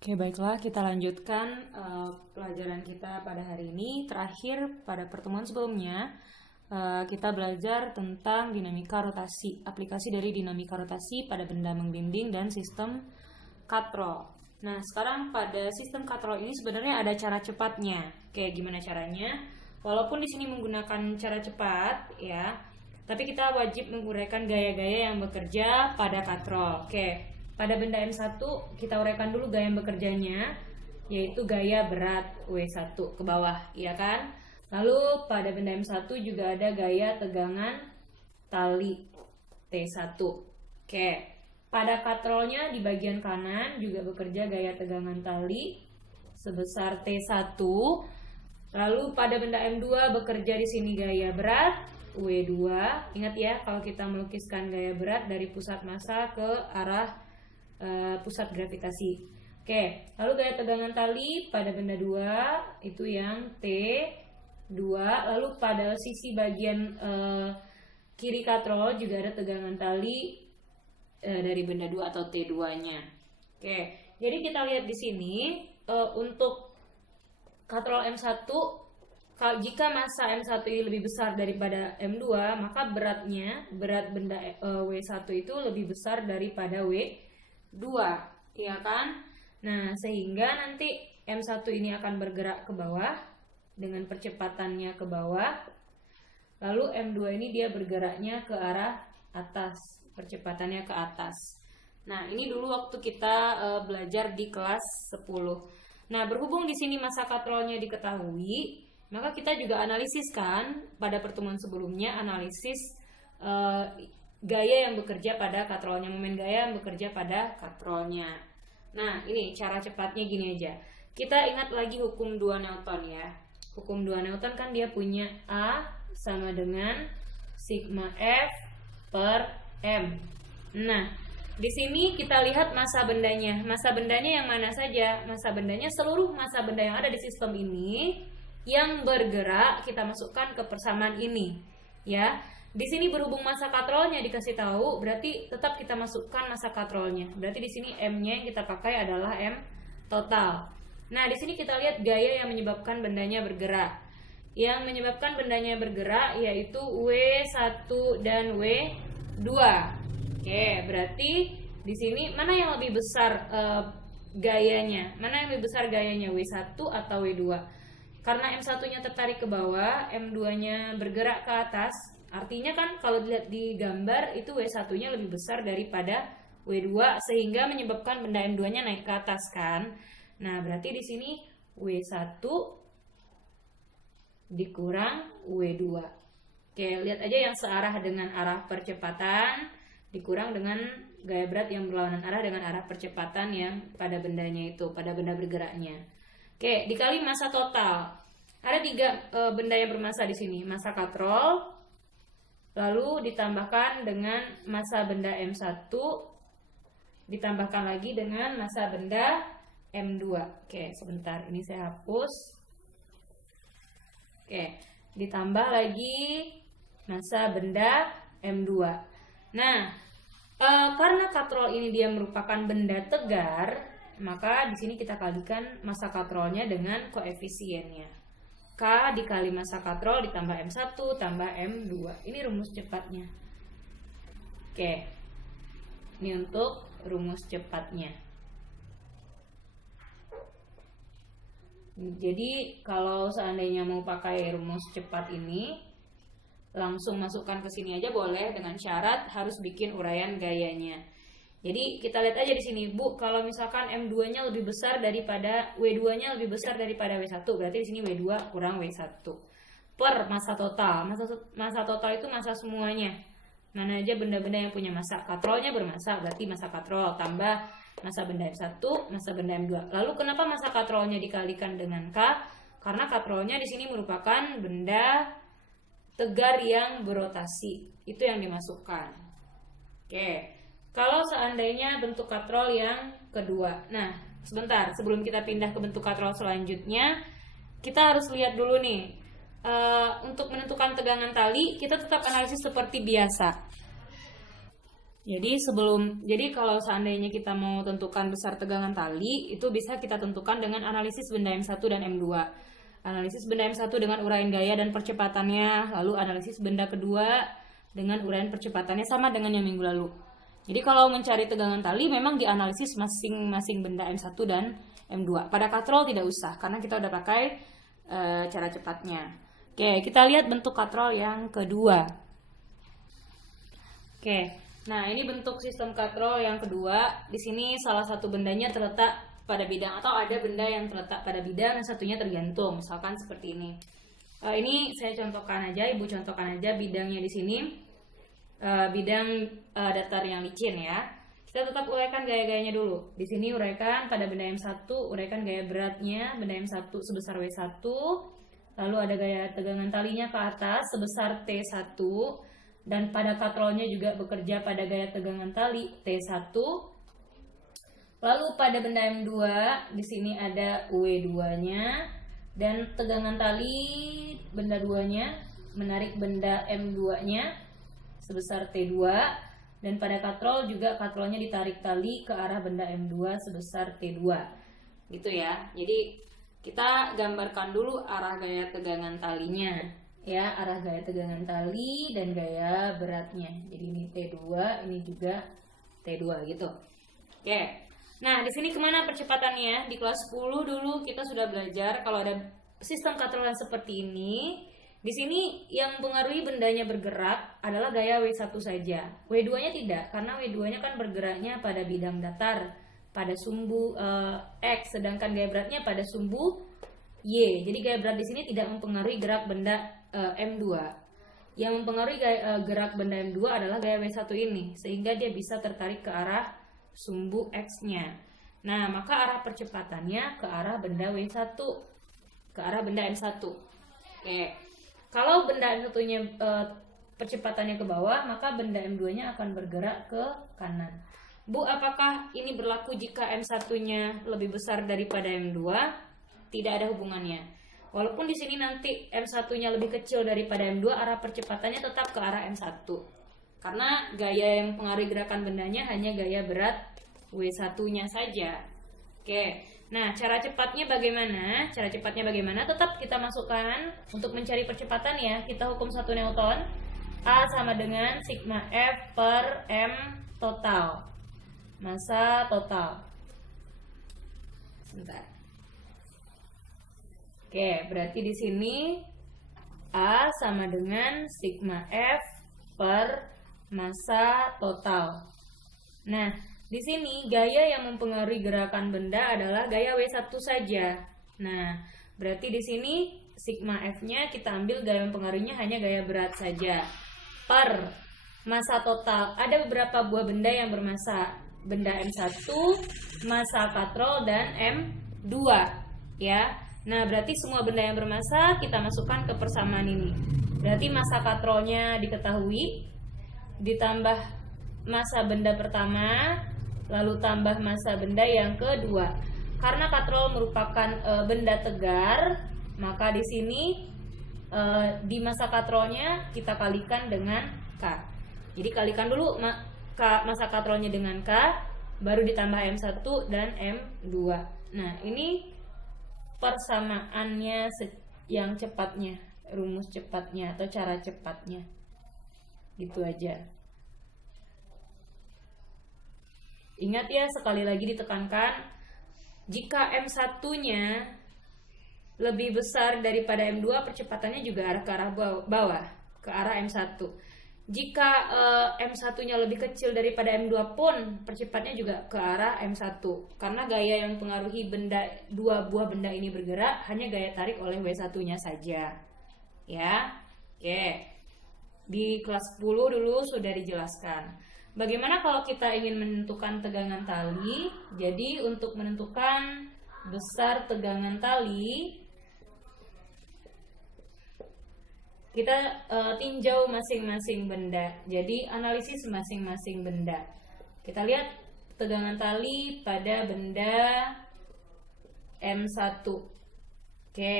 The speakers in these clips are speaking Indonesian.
Oke, baiklah kita lanjutkan pelajaran kita pada hari ini. Terakhir pada pertemuan sebelumnya kita belajar tentang dinamika rotasi, aplikasi dari dinamika rotasi pada benda membimbing dan sistem katrol. Nah, sekarang pada sistem katrol ini sebenarnya ada cara cepatnya. Kayak gimana caranya? Walaupun di sini menggunakan cara cepat ya, tapi kita wajib menguraikan gaya-gaya yang bekerja pada katrol. Oke. Pada benda M1 kita uraikan dulu gaya yang bekerjanya, yaitu gaya berat W1 ke bawah, ya kan? Lalu pada benda M1 juga ada gaya tegangan tali T1. Oke. Pada katrolnya di bagian kanan juga bekerja gaya tegangan tali sebesar T1. Lalu pada benda M2 bekerja di sini gaya berat W2. Ingat ya, kalau kita melukiskan gaya berat dari pusat massa ke arah pusat gravitasi. Oke, lalu gaya tegangan tali pada benda 2 itu yang T2. Lalu pada sisi bagian kiri katrol juga ada tegangan tali dari benda 2 atau T2-nya. Oke, jadi kita lihat di sini untuk katrol M1, jika massa M1 ini lebih besar daripada M2, maka berat benda W1 itu lebih besar daripada W2, ya kan? Nah, sehingga nanti M1 ini akan bergerak ke bawah dengan percepatannya ke bawah. Lalu M2 ini dia bergeraknya ke arah atas, percepatannya ke atas. Nah, ini dulu waktu kita belajar di kelas 10. Nah, berhubung di sini massa katrolnya diketahui, maka kita juga analisis kan pada pertemuan sebelumnya, analisis gaya yang bekerja pada katrolnya, momen gaya yang bekerja pada katrolnya. Nah, ini cara cepatnya gini aja. Kita ingat lagi hukum 2 Newton ya. Hukum 2 Newton kan dia punya A sama dengan sigma F per M. Nah, di sini kita lihat massa bendanya. Massa bendanya yang mana saja? Massa bendanya seluruh massa benda yang ada di sistem ini yang bergerak kita masukkan ke persamaan ini, ya. Di sini berhubung massa katrolnya dikasih tahu, berarti tetap kita masukkan massa katrolnya. Berarti di sini M-nya yang kita pakai adalah M total. Nah, di sini kita lihat gaya yang menyebabkan bendanya bergerak. Yang menyebabkan bendanya bergerak yaitu W1 dan W2. Oke, berarti di sini mana yang lebih besar gayanya? Mana yang lebih besar gayanya, W1 atau W2? Karena M1-nya tertarik ke bawah, M2-nya bergerak ke atas. Artinya kan kalau dilihat di gambar itu W1-nya lebih besar daripada W2 sehingga menyebabkan benda M2-nya naik ke atas kan. Nah, berarti di sini W1 dikurang W2. Oke, lihat aja yang searah dengan arah percepatan dikurang dengan gaya berat yang berlawanan arah dengan arah percepatan yang pada bendanya itu, pada benda bergeraknya. Oke, dikali massa total. Ada 3 benda yang bermassa di sini. Massa katrol, lalu ditambahkan dengan massa benda M1, ditambahkan lagi dengan massa benda M2. Oke, sebentar, ini saya hapus. Oke, ditambah lagi massa benda M2. Nah, karena katrol ini dia merupakan benda tegar, maka di sini kita kalikan massa katrolnya dengan koefisiennya. K dikali massa katrol ditambah M1 tambah M2. Ini rumus cepatnya. Oke. Ini untuk rumus cepatnya. Jadi kalau seandainya mau pakai rumus cepat ini, langsung masukkan ke sini aja boleh, dengan syarat harus bikin uraian gayanya. Jadi kita lihat aja di sini, Bu, kalau misalkan M2-nya lebih besar daripada W2-nya lebih besar daripada W1, berarti di sini W2 kurang W1 per massa total. Massa total itu massa semuanya. Mana aja benda-benda yang punya massa. Katrolnya bermassa, berarti massa katrol tambah massa benda M1, massa benda M2. Lalu kenapa massa katrolnya dikalikan dengan K? Karena katrolnya di sini merupakan benda tegar yang berotasi. Itu yang dimasukkan. Oke. Kalau seandainya bentuk katrol yang kedua. Nah, sebentar, sebelum kita pindah ke bentuk katrol selanjutnya, kita harus lihat dulu nih. Untuk menentukan tegangan tali, kita tetap analisis seperti biasa. Jadi kalau seandainya kita mau tentukan besar tegangan tali, itu bisa kita tentukan dengan analisis benda M1 dan M2. Analisis benda M1 dengan uraian gaya dan percepatannya, lalu analisis benda kedua dengan uraian percepatannya sama dengan yang minggu lalu. Jadi kalau mencari tegangan tali memang dianalisis masing-masing benda M1 dan M2. Pada katrol tidak usah karena kita udah pakai cara cepatnya. Oke, kita lihat bentuk katrol yang kedua. Oke, nah ini bentuk sistem katrol yang kedua. Di sini salah satu bendanya terletak pada bidang atau ada benda yang terletak pada bidang, yang satunya tergantung. Misalkan seperti ini. Ini saya contohkan aja, Ibu contohkan aja bidangnya di sini. Bidang datar yang licin ya. Kita tetap uraikan gaya-gayanya dulu. Di sini uraikan pada benda M1, uraikan gaya beratnya benda M1 sebesar W1. Lalu ada gaya tegangan talinya ke atas sebesar T1. Dan pada katrolnya juga bekerja pada gaya tegangan tali T1. Lalu pada benda M2 di sini ada W2-nya dan tegangan tali benda 2-nya menarik benda M2-nya sebesar T2, dan pada katrol juga katrolnya ditarik tali ke arah benda M2 sebesar T2. Gitu ya. Jadi kita gambarkan dulu arah gaya tegangan talinya. Ya, arah gaya tegangan tali dan gaya beratnya. Jadi ini T2, ini juga T2 gitu. Oke. Nah, di sini kemana percepatannya? Di kelas 10 dulu kita sudah belajar kalau ada sistem katrol yang seperti ini. Di sini yang mempengaruhi bendanya bergerak adalah gaya W1 saja. W2-nya tidak, karena W2-nya kan bergeraknya pada bidang datar, pada sumbu X, sedangkan gaya beratnya pada sumbu Y. Jadi gaya berat di sini tidak mempengaruhi gerak benda M2. Yang mempengaruhi gerak benda M2 adalah gaya W1 ini, sehingga dia bisa tertarik ke arah sumbu X-nya. Nah, maka arah percepatannya ke arah benda W1, ke arah benda M1. Oke. Kalau benda M1-nya percepatannya ke bawah, maka benda M2-nya akan bergerak ke kanan. Bu, apakah ini berlaku jika M1-nya lebih besar daripada M2? Tidak ada hubungannya. Walaupun di sini nanti M1-nya lebih kecil daripada M2, arah percepatannya tetap ke arah M1. Karena gaya yang mempengaruhi gerakan bendanya hanya gaya berat W1-nya saja. Oke. Nah, cara cepatnya bagaimana? Cara cepatnya bagaimana? Tetap kita masukkan untuk mencari percepatan ya. Kita hukum 1 Newton. A sama dengan sigma F per M total. Massa total. Sebentar. Oke, berarti di sini A sama dengan sigma F per massa total. Nah, di sini gaya yang mempengaruhi gerakan benda adalah gaya W1 saja. Nah, berarti di sini sigma F-nya kita ambil gaya mempengaruhinya hanya gaya berat saja. Per massa total, ada beberapa buah benda yang bermassa. Benda M1, massa katrol, dan M2. Ya. Nah, berarti semua benda yang bermassa kita masukkan ke persamaan ini. Berarti massa katrolnya diketahui, ditambah massa benda pertama, lalu tambah massa benda yang kedua. Karena katrol merupakan benda tegar, maka di sini di massa katrolnya kita kalikan dengan K. Jadi kalikan dulu massa katrolnya dengan K, baru ditambah M1 dan M2. Nah, ini persamaannya yang cepatnya, rumus cepatnya atau cara cepatnya. Gitu aja. Ingat ya, sekali lagi ditekankan, jika M1-nya lebih besar daripada M2, percepatannya juga arah ke arah bawah, ke arah M1. Jika M1-nya lebih kecil daripada M2 pun, percepatnya juga ke arah M1. Karena gaya yang mempengaruhi dua buah benda ini bergerak hanya gaya tarik oleh W1-nya saja. Ya. Oke. Di kelas 10 dulu sudah dijelaskan. Bagaimana kalau kita ingin menentukan tegangan tali? Jadi untuk menentukan besar tegangan tali, kita tinjau masing-masing benda. Jadi analisis masing-masing benda. Kita lihat tegangan tali pada benda M1. Oke.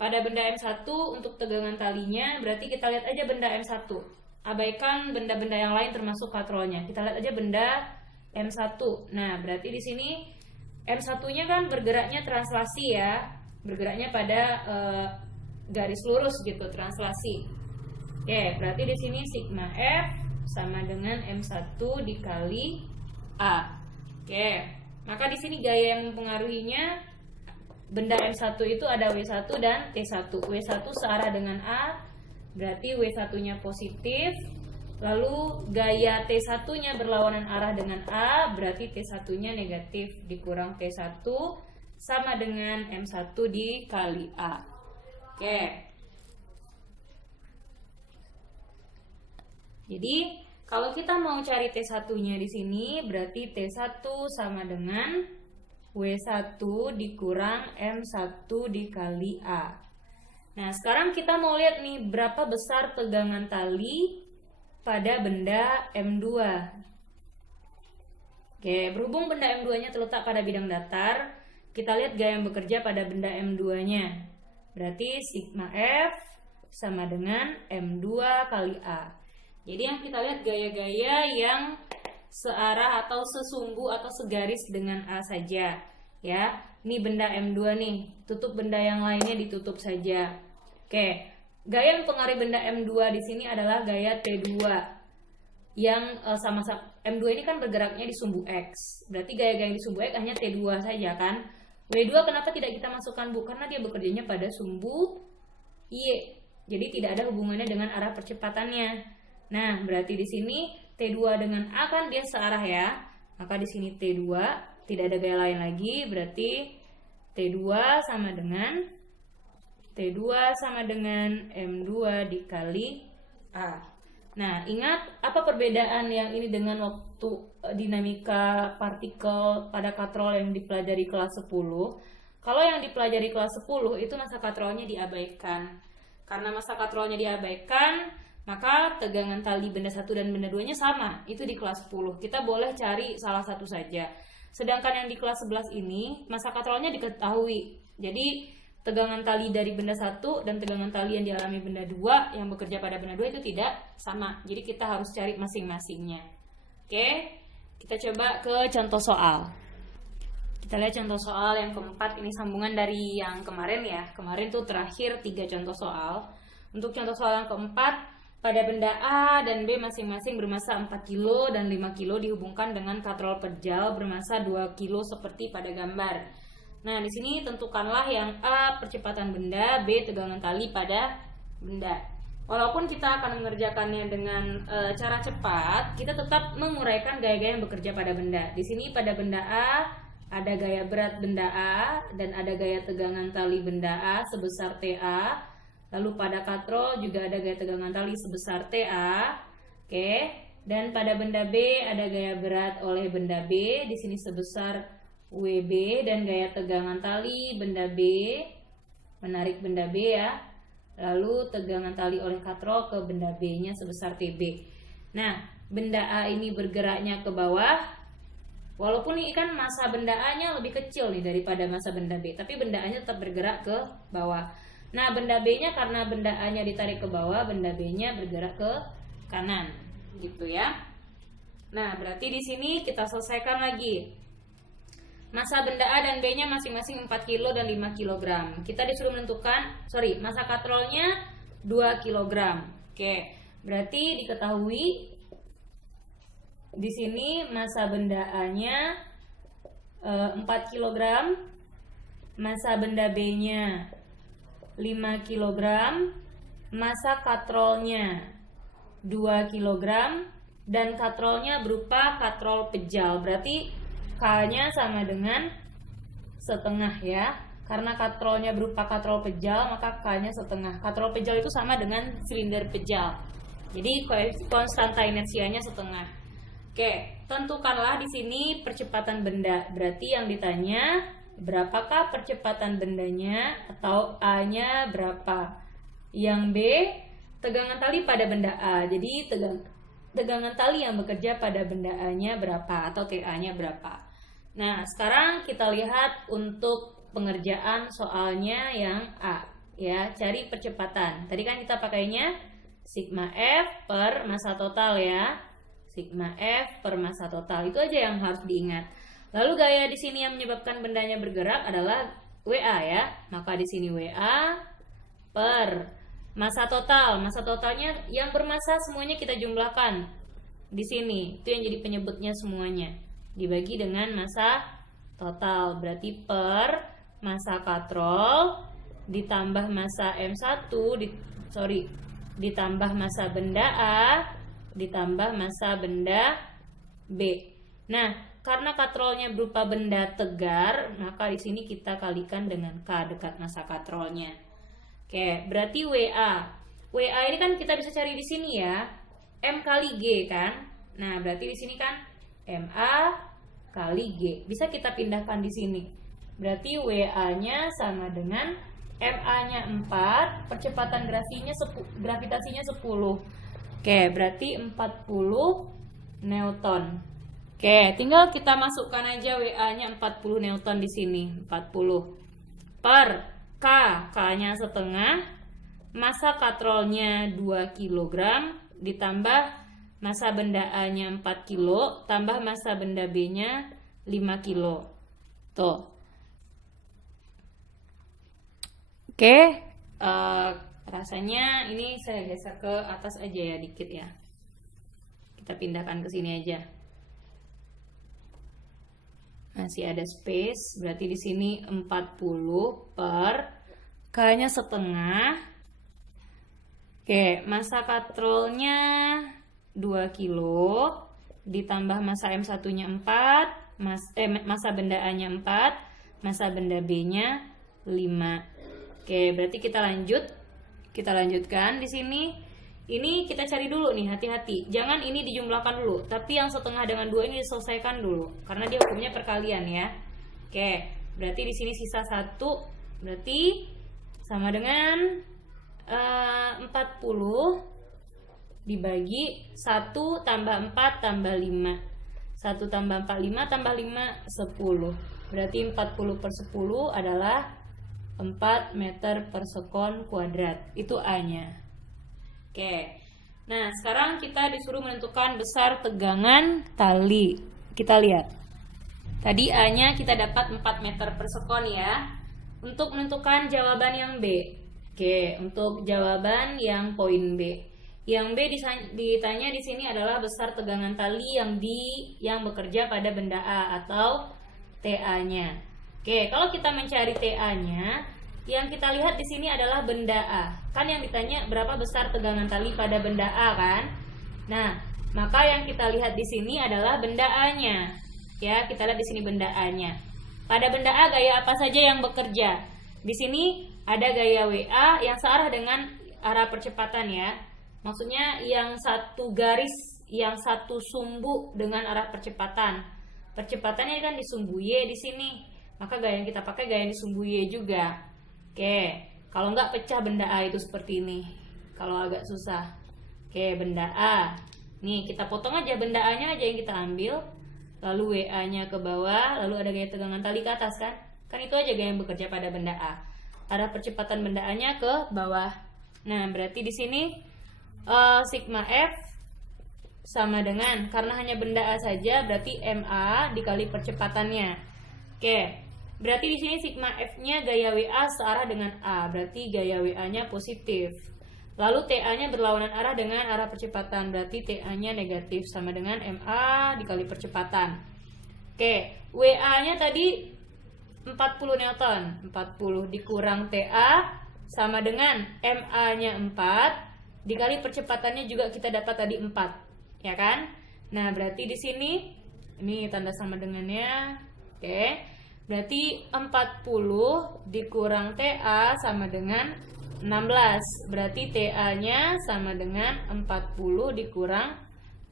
Pada benda M1 untuk tegangan talinya berarti kita lihat aja benda M1. abaikan benda-benda yang lain termasuk katrolnya. Kita lihat aja benda M1. Nah, berarti di sini M1-nya kan bergeraknya translasi ya. Bergeraknya pada garis lurus gitu, translasi. Oke, berarti di sini sigma F sama dengan M1 dikali A. Oke, maka di sini gaya yang mempengaruhinya benda M1 itu ada W1 dan T1. W1 searah dengan A, berarti W1-nya positif. Lalu gaya T1-nya berlawanan arah dengan A, berarti T1-nya negatif. Dikurang T1 sama dengan M1 dikali A. Oke. Jadi kalau kita mau cari T1-nya di sini, berarti T1 sama dengan W1 dikurang M1 dikali A. Nah, sekarang kita mau lihat nih berapa besar tegangan tali pada benda M2. Oke, berhubung benda M2-nya terletak pada bidang datar, kita lihat gaya yang bekerja pada benda M2-nya. Berarti sigma F sama dengan M2 kali A. Jadi yang kita lihat gaya-gaya yang searah atau sesumbu atau segaris dengan A saja. Ya, ini benda M2 nih, tutup benda yang lainnya ditutup saja. Oke, gaya yang mempengaruhi benda M2 di sini adalah gaya T2. Yang sama-sama M2 ini kan bergeraknya di sumbu X. Berarti gaya-gaya yang di sumbu X hanya T2 saja kan. W2 kenapa tidak kita masukkan, Bu? Karena dia bekerjanya pada sumbu Y. Jadi tidak ada hubungannya dengan arah percepatannya. Nah, berarti di sini T2 dengan A kan dia searah ya. Maka di sini T2 tidak ada gaya lain lagi, berarti T2 sama dengan M2 dikali A. Nah, ingat apa perbedaan yang ini dengan waktu dinamika partikel pada katrol yang dipelajari kelas 10? Kalau yang dipelajari kelas 10 itu masa katrolnya diabaikan. Karena masa katrolnya diabaikan, maka tegangan tali benda 1 dan benda 2-nya sama. Itu di kelas 10. Kita boleh cari salah satu saja. Sedangkan yang di kelas 11 ini, masa katrolnya diketahui. Jadi, tegangan tali dari benda 1 dan tegangan tali yang dialami benda 2 yang bekerja pada benda 2 itu tidak sama. Jadi, kita harus cari masing-masingnya. Oke, kita coba ke contoh soal. Kita lihat contoh soal yang keempat. Ini sambungan dari yang kemarin ya. Kemarin tuh terakhir 3 contoh soal. Untuk contoh soal yang keempat, pada benda A dan B masing-masing bermasa 4 kilo dan 5 kilo dihubungkan dengan katrol pejal bermasa 2 kilo seperti pada gambar. Nah, di sini tentukanlah yang A percepatan benda, B tegangan tali pada benda. Walaupun kita akan mengerjakannya dengan cara cepat, kita tetap menguraikan gaya-gaya yang bekerja pada benda. Di sini pada benda A ada gaya berat benda A dan ada gaya tegangan tali benda A sebesar TA. Lalu pada katrol juga ada gaya tegangan tali sebesar TA. Oke. Dan pada benda B ada gaya berat oleh benda B di sini sebesar WB dan gaya tegangan tali benda B, menarik benda B ya. Lalu tegangan tali oleh katrol ke benda B-nya sebesar TB. Nah, benda A ini bergeraknya ke bawah. Walaupun ini kan massa benda A-nya lebih kecil nih daripada massa benda B, tapi benda A-nya tetap bergerak ke bawah. Nah, benda B-nya karena benda A-nya ditarik ke bawah, benda B-nya bergerak ke kanan, gitu ya. Nah, berarti di sini kita selesaikan lagi. Massa benda A dan B-nya masing-masing 4 kg dan 5 kg. Kita disuruh menentukan, massa katrolnya 2 kg. Oke, berarti diketahui di sini massa benda A-nya 4 kg, massa benda B-nya 5 kg, massa katrolnya 2 kg, dan katrolnya berupa katrol pejal. Berarti K-nya sama dengan setengah ya. Karena katrolnya berupa katrol pejal, maka K-nya setengah. Katrol pejal itu sama dengan silinder pejal. Jadi konstanta inersianya setengah. Oke, tentukanlah di sini percepatan benda. Berarti yang ditanya berapakah percepatan bendanya atau A-nya berapa. Yang B, tegangan tali pada benda A. Jadi tegangan tali yang bekerja pada benda A-nya berapa atau TA-nya berapa. Nah, sekarang kita lihat untuk pengerjaan soalnya yang A ya, cari percepatan. Tadi kan kita pakainya Sigma F per massa total ya. Sigma F per massa total. Itu aja yang harus diingat. Lalu gaya di sini yang menyebabkan bendanya bergerak adalah WA ya. Maka di sini WA per massa total. Massa totalnya yang bermassa semuanya kita jumlahkan. Di sini itu yang jadi penyebutnya semuanya. Dibagi dengan massa total. Berarti per massa katrol ditambah massa M1 ditambah massa benda A ditambah massa benda B. Nah, karena katrolnya berupa benda tegar, maka di sini kita kalikan dengan K dekat massa katrolnya. Oke, berarti WA. WA ini kan kita bisa cari di sini ya. M kali G kan. Nah, berarti di sini kan MA kali G. Bisa kita pindahkan di sini. Berarti WA-nya sama dengan MA-nya 4, percepatan gravitasinya 10. Oke, berarti 40 Newton. Oke, tinggal kita masukkan aja WA-nya 40 Newton di sini. 40 per K, K-nya setengah, massa katrolnya 2 kg, ditambah massa benda A-nya 4 kg, tambah massa benda B-nya 5 kg. Tuh. Oke, rasanya ini saya geser ke atas aja ya dikit ya. Kita pindahkan ke sini aja. Masih ada space, berarti di sini 40 per K-nya setengah. Oke, massa katrolnya 2 kg, ditambah massa M1-nya 4, massa benda A-nya 4, massa benda B-nya 5. Oke, berarti kita lanjutkan di sini. Ini kita cari dulu nih, hati-hati. Jangan ini dijumlahkan dulu, tapi yang setengah dengan 2 ini diselesaikan dulu, karena dia hukumnya perkalian ya. Oke, berarti di sini sisa 1, berarti sama dengan 40 dibagi 1 tambah 4 tambah 5. 1 tambah 4, 5 tambah 5, 10. Berarti 40 per 10 adalah 4 meter per sekon kuadrat. Itu A-nya. Oke. Nah, sekarang kita disuruh menentukan besar tegangan tali. Kita lihat. Tadi A-nya kita dapat 4 meter per sekon ya. Untuk menentukan jawaban yang B. Oke, untuk jawaban yang poin B. Yang B ditanya di sini adalah besar tegangan tali yang bekerja pada benda A atau TA-nya. Oke, kalau kita mencari TA-nya, yang kita lihat di sini adalah benda A. Kan yang ditanya berapa besar tegangan tali pada benda A kan? Nah, maka yang kita lihat di sini adalah benda A-nya. Ya, kita lihat di sini benda A-nya. Pada benda A gaya apa saja yang bekerja? Di sini ada gaya WA yang searah dengan arah percepatan ya. Maksudnya yang satu garis, yang satu sumbu dengan arah percepatan. Percepatannya kan di sumbu Y di sini. Maka gaya yang kita pakai gaya yang di sumbu Y juga. Oke, kalau nggak pecah benda A itu seperti ini. Kalau agak susah. Oke, benda A. Nih, kita potong aja benda A-nya aja yang kita ambil. Lalu WA-nya ke bawah, lalu ada gaya tegangan tali ke atas kan? Kan itu aja gaya yang bekerja pada benda A. Arah percepatan benda A-nya ke bawah. Nah, berarti di sini sigma F sama dengan, karena hanya benda A saja, berarti MA dikali percepatannya. Oke, berarti di sini sigma F-nya gaya WA searah dengan A, berarti gaya WA-nya positif. Lalu TA-nya berlawanan arah dengan arah percepatan, berarti TA-nya negatif, sama dengan MA dikali percepatan. Oke, WA-nya tadi 40 Newton, 40 dikurang TA sama dengan MA-nya 4 dikali percepatannya juga kita dapat tadi 4, ya kan? Nah, berarti di sini ini tanda sama dengannya. Oke. Berarti 40 dikurang TA sama dengan 16. Berarti TA-nya sama dengan 40 dikurang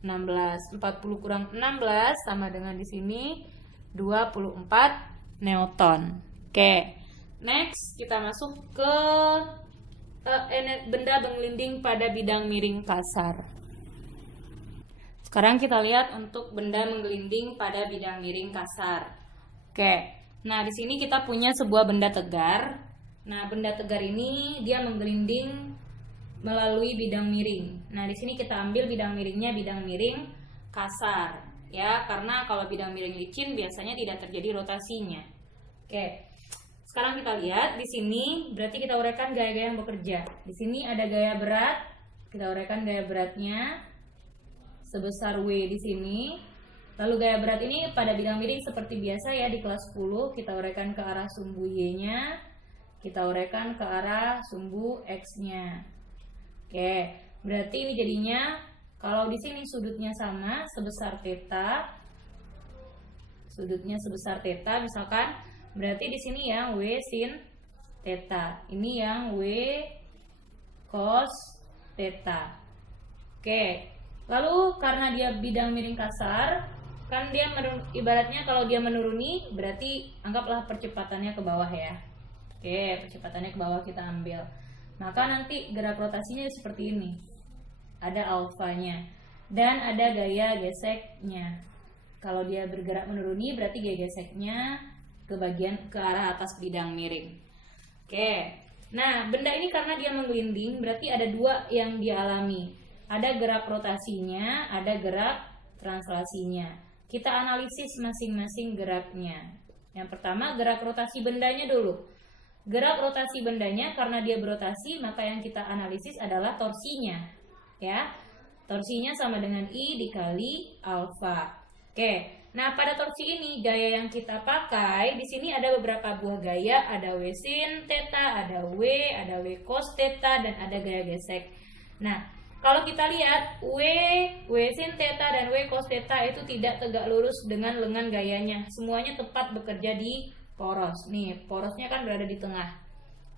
16. 40 kurang 16 sama dengan di sini 24 Newton. Oke. Next, kita masuk ke benda menggelinding pada bidang miring kasar. Sekarang kita lihat untuk benda menggelinding pada bidang miring kasar. Oke. Nah, di sini kita punya sebuah benda tegar. Nah, benda tegar ini dia menggelinding melalui bidang miring. Nah, di sini kita ambil bidang miringnya bidang miring kasar ya, karena kalau bidang miring licin biasanya tidak terjadi rotasinya. Oke. Sekarang kita lihat di sini berarti kita uraikan gaya-gaya yang bekerja. Di sini ada gaya berat. Kita uraikan gaya beratnya sebesar W di sini. Lalu gaya berat ini pada bidang miring seperti biasa ya di kelas 10 kita uraikan ke arah sumbu Y-nya. Kita uraikan ke arah sumbu X-nya. Oke, berarti ini jadinya kalau di sini sudutnya sama sebesar theta, sudutnya sebesar theta misalkan, berarti di sini yang W sin theta, ini yang W cos theta. Oke, lalu karena dia bidang miring kasar, kan dia ibaratnya kalau dia menuruni berarti anggaplah percepatannya ke bawah ya. Oke, percepatannya ke bawah kita ambil. Maka nanti gerak rotasinya seperti ini. Ada alfanya dan ada gaya geseknya. Kalau dia bergerak menuruni berarti gaya geseknya ke arah atas bidang miring. Oke. Nah, benda ini karena dia menggelinding berarti ada dua yang dia alami. Ada gerak rotasinya, ada gerak translasinya. Kita analisis masing-masing geraknya. Yang pertama gerak rotasi bendanya dulu. Gerak rotasi bendanya karena dia berotasi, maka yang kita analisis adalah torsinya. Ya. Torsinya sama dengan I dikali alfa. Oke. Nah, pada torsi ini gaya yang kita pakai di sini ada beberapa buah gaya, ada W sin theta, ada W cos theta dan ada gaya gesek. Nah, kalau kita lihat W sin theta dan W cos theta itu tidak tegak lurus dengan lengan gayanya. Semuanya tepat bekerja di poros. Nih, porosnya kan berada di tengah.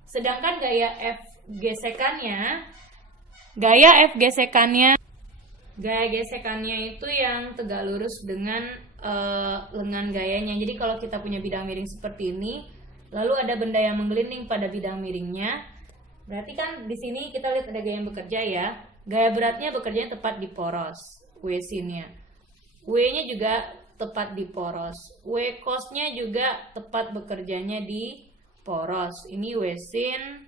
Sedangkan gaya F gesekannya itu yang tegak lurus dengan lengan gayanya. Jadi kalau kita punya bidang miring seperti ini, lalu ada benda yang menggelinding pada bidang miringnya, berarti kan di sini kita lihat ada gaya yang bekerja ya. Gaya beratnya bekerjanya tepat di poros, W sinnya. W-nya juga tepat di poros. W cosnya juga tepat bekerjanya di poros. Ini W sin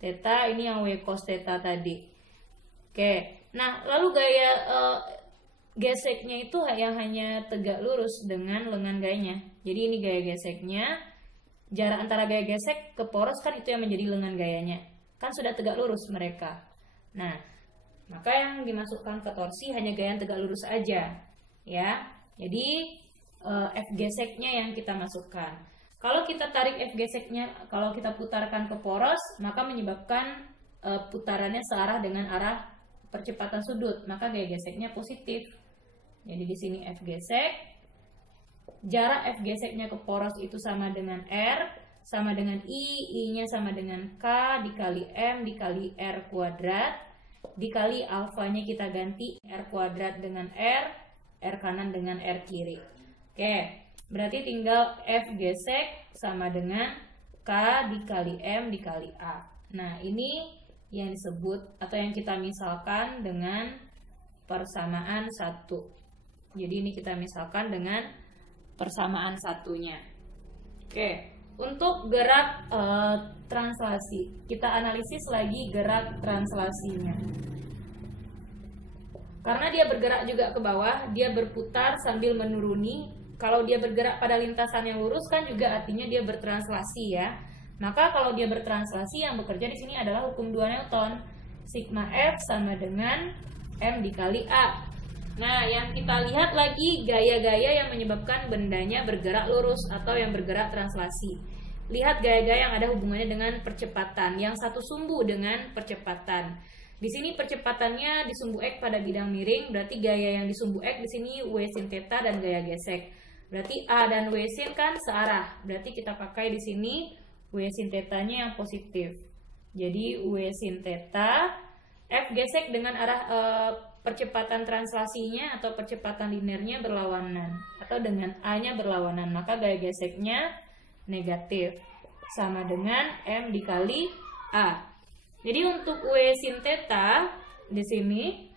theta, ini yang W cos theta tadi. Oke. Nah, lalu gaya geseknya itu yang hanya tegak lurus dengan lengan gayanya. Jadi ini gaya geseknya. Jarak antara gaya gesek ke poros kan itu yang menjadi lengan gayanya. Kan sudah tegak lurus mereka. Nah, maka yang dimasukkan ke torsi hanya gaya yang tegak lurus aja. Ya. Jadi F geseknya yang kita masukkan. Kalau kita tarik F geseknya, kalau kita putarkan ke poros, maka menyebabkan putarannya searah dengan arah percepatan sudut, maka gaya geseknya positif. Jadi di sini F gesek, jarak F geseknya ke poros itu sama dengan R, sama dengan I-nya sama dengan K dikali M dikali R kuadrat, dikali alfanya kita ganti R kuadrat dengan R kanan dengan R kiri. Oke, berarti tinggal F gesek sama dengan K dikali M dikali A. Nah, ini yang disebut atau yang kita misalkan dengan persamaan satu. Jadi ini kita misalkan dengan persamaan satunya. Oke, untuk gerak translasi, kita analisis lagi gerak translasinya. Karena dia bergerak juga ke bawah, dia berputar sambil menuruni. Kalau dia bergerak pada lintasan yang lurus kan juga artinya dia bertranslasi ya. Maka kalau dia bertranslasi yang bekerja di sini adalah hukum 2 Newton. Sigma F sama dengan M dikali A. Nah, yang kita lihat lagi gaya-gaya yang menyebabkan bendanya bergerak lurus atau yang bergerak translasi. Lihat gaya-gaya yang ada hubungannya dengan percepatan, yang satu sumbu dengan percepatan. Di sini percepatannya di sumbu X pada bidang miring, berarti gaya yang di sumbu X di sini W sin theta dan gaya gesek. Berarti A dan W sin kan searah. Berarti kita pakai di sini W sin theta-nya yang positif. Jadi W sin theta, F gesek dengan arah percepatan translasinya atau percepatan linearnya berlawanan atau dengan A-nya berlawanan, maka gaya geseknya negatif sama dengan M dikali A. Jadi untuk W sin theta di sini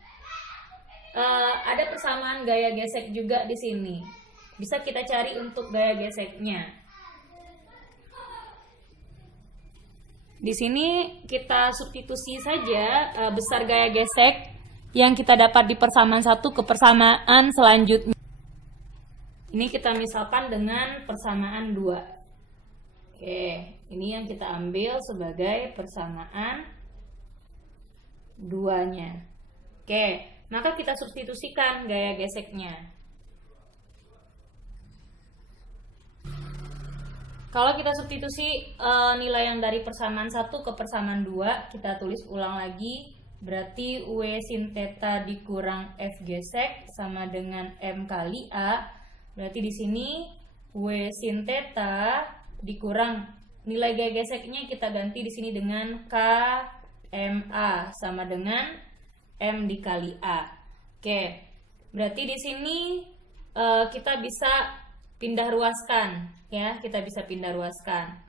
ada persamaan gaya gesek juga di sini. Bisa kita cari untuk gaya geseknya. Di sini kita substitusi saja besar gaya gesek yang kita dapat di persamaan 1 ke persamaan selanjutnya. Ini kita misalkan dengan persamaan 2. Oke, ini yang kita ambil sebagai persamaan 2-nya. Oke, maka kita substitusikan gaya geseknya. Kalau kita substitusi nilai yang dari persamaan 1 ke persamaan 2, kita tulis ulang lagi. Berarti W sin theta dikurang F gesek sama dengan M kali A. Berarti di sini W sin theta dikurang nilai gaya geseknya kita ganti di sini dengan K M A sama dengan M dikali A. Oke, berarti di sini kita bisa pindah ruaskan. Ya, kita bisa pindah ruaskan.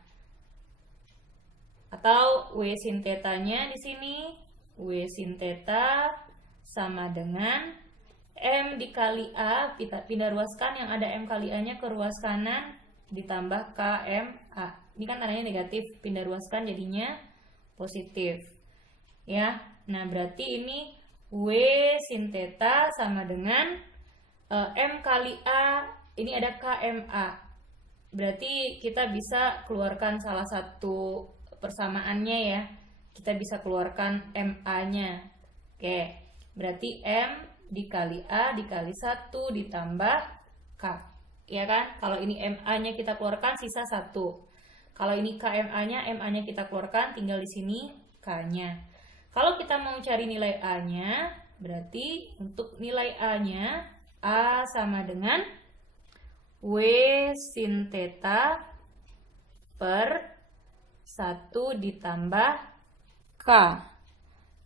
Atau W sin theta-nya di sini, W sin theta sama dengan M dikali A, kita pindah ruaskan yang ada M kali A-nya ke ruas kanan ditambah KMA. Ini kan tandanya negatif, pindah ruaskan jadinya positif. Ya. Nah, berarti ini W sin theta sama dengan M kali A, ini ada KMA. Berarti kita bisa keluarkan salah satu persamaannya ya. Kita bisa keluarkan MA-nya. Oke, berarti M dikali A dikali 1 ditambah K. Ya kan? Kalau ini MA-nya kita keluarkan sisa 1. Kalau ini KMA-nya, MA-nya kita keluarkan tinggal di sini K-nya. Kalau kita mau cari nilai A-nya, berarti untuk nilai A-nya A sama dengan W sin theta per 1 ditambah K.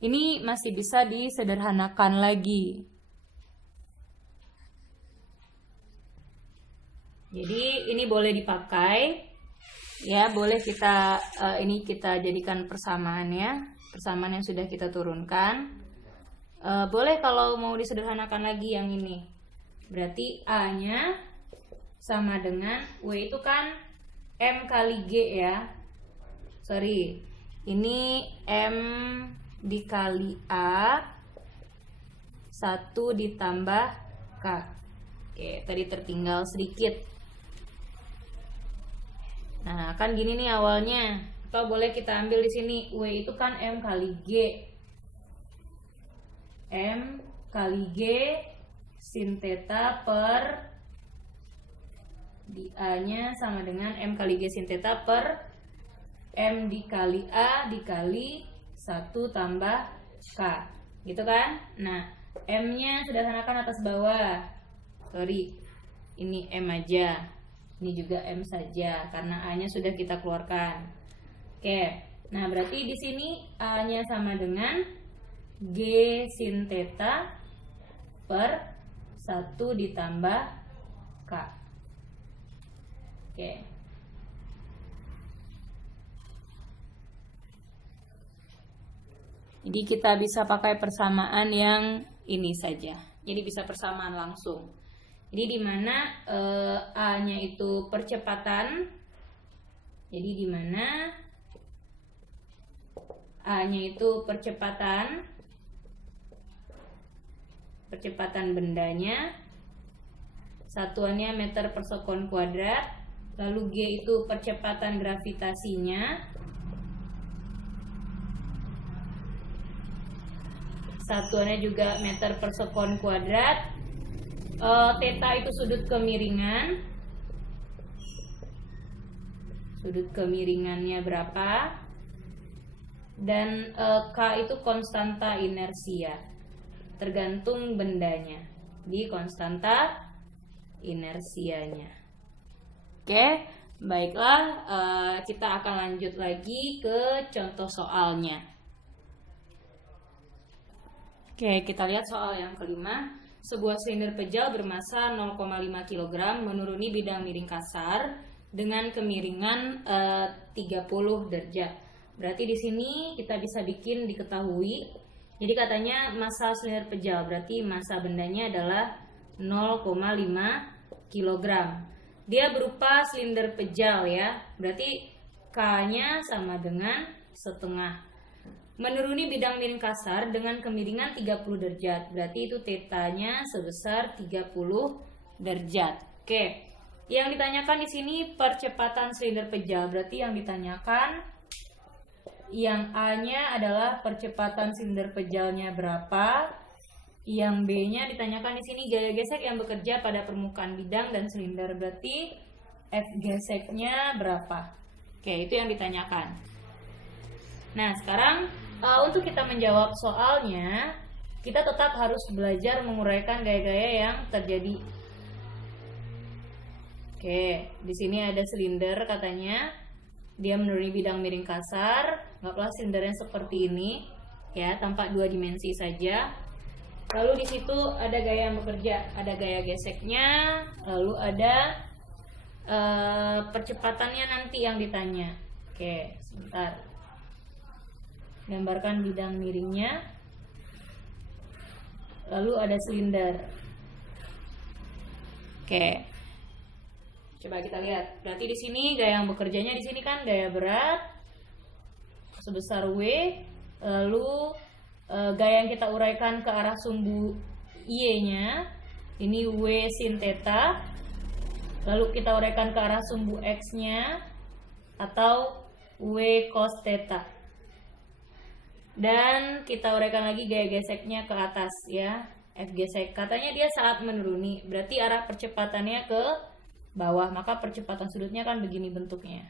Ini masih bisa disederhanakan lagi. Jadi ini boleh dipakai. Ya, boleh kita ini kita jadikan persamaan ya. Persamaan yang sudah kita turunkan. Boleh kalau mau disederhanakan lagi yang ini. Berarti A-nya sama dengan W itu kan M kali G ya. Sorry, ini M dikali A 1 ditambah K. Oke, tadi tertinggal sedikit. Nah, kan gini nih awalnya. Atau boleh kita ambil di sini W itu kan M kali G. M kali G sin theta per di A-nya sama dengan M kali G sin theta per M dikali A dikali 1 tambah K. Gitu kan? Nah, M-nya sederhanakan atas bawah. Sorry, ini M aja. Ini juga M saja karena A-nya sudah kita keluarkan. Oke, nah berarti di sini A-nya sama dengan G sin theta per 1 ditambah K. Oke. Jadi kita bisa pakai persamaan yang ini saja. Jadi bisa persamaan langsung. Jadi di mana A-nya itu percepatan. Jadi di mana A-nya itu percepatan bendanya. Satuannya meter per sekon kuadrat. Lalu G itu percepatan gravitasinya. Satuannya juga meter per sekon kuadrat. Theta itu sudut kemiringan. Sudut kemiringannya berapa? Dan K itu konstanta inersia. Tergantung bendanya. Di konstanta inersianya. Oke, baiklah, kita akan lanjut lagi ke contoh soalnya. Oke, kita lihat soal yang kelima. Sebuah silinder pejal bermassa 0,5 kg menuruni bidang miring kasar dengan kemiringan 30 derajat. Berarti di sini kita bisa bikin diketahui. Jadi katanya massa silinder pejal, berarti massa bendanya adalah 0,5 kg. Dia berupa silinder pejal ya. Berarti K-nya sama dengan setengah. Menuruni bidang miring kasar dengan kemiringan 30 derajat. Berarti itu θ-nya sebesar 30 derajat. Oke. Yang ditanyakan di sini percepatan silinder pejal. Berarti yang ditanyakan yang A-nya adalah percepatan silinder pejalnya berapa. Yang B-nya ditanyakan di sini gaya gesek yang bekerja pada permukaan bidang dan silinder. Berarti F geseknya berapa? Oke, itu yang ditanyakan. Nah, sekarang untuk kita menjawab soalnya, kita tetap harus belajar menguraikan gaya-gaya yang terjadi. Oke, di sini ada silinder katanya. Dia menuruni bidang miring kasar. Anggaplah silindernya seperti ini, ya, tanpa 2 dimensi saja. Lalu di situ ada gaya yang bekerja, ada gaya geseknya, lalu ada percepatannya nanti yang ditanya. Oke, sebentar. Gambarkan bidang miringnya. Lalu ada silinder. Oke. Coba kita lihat. Berarti di sini gaya yang bekerjanya di sini kan gaya berat sebesar W. Lalu gaya yang kita uraikan ke arah sumbu Y-nya ini W sin theta. Lalu kita uraikan ke arah sumbu X-nya atau W cos theta. Dan kita uraikan lagi gaya geseknya ke atas, ya, F gesek. Katanya dia saat menuruni, berarti arah percepatannya ke bawah, maka percepatan sudutnya kan begini bentuknya.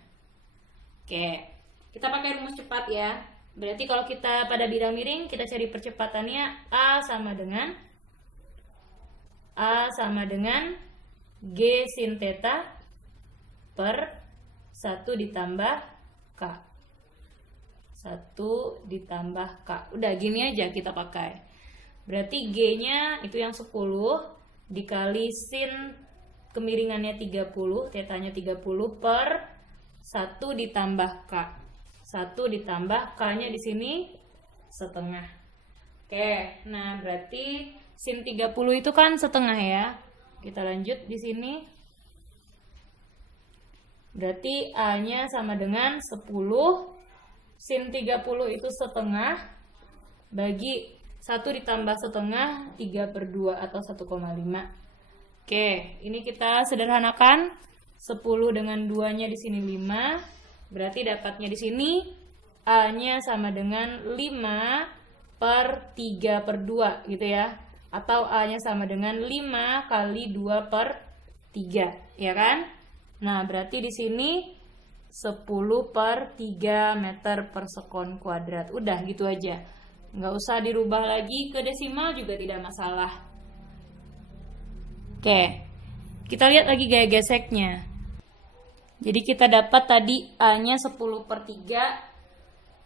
Oke, kita pakai rumus cepat ya. Berarti kalau kita pada bidang miring, kita cari percepatannya A sama dengan G sin theta per 1 ditambah K. 1 ditambah K. Udah gini aja kita pakai. Berarti G-nya itu yang 10 dikali sin kemiringannya 30, θ-nya 30 per 1 ditambah K. 1 ditambah K-nya di sini setengah. Oke, nah berarti sin 30 itu kan setengah ya. Kita lanjut di sini. Berarti A-nya sama dengan 10. Sin 30 itu setengah bagi 1 ditambah setengah 3/2 atau 1,5. Oke, ini kita sederhanakan. 10 dengan 2-nya di sini 5. Berarti dapatnya di sini A-nya sama dengan 5 per 3/2 gitu ya. Atau A-nya sama dengan 5 kali 2 per 3, ya kan? Nah, berarti di sini 10 per 3 meter per sekon kuadrat. Udah gitu aja. Nggak usah dirubah lagi ke desimal juga tidak masalah. Oke, kita lihat lagi gaya geseknya. Jadi kita dapat tadi A-nya 10 per 3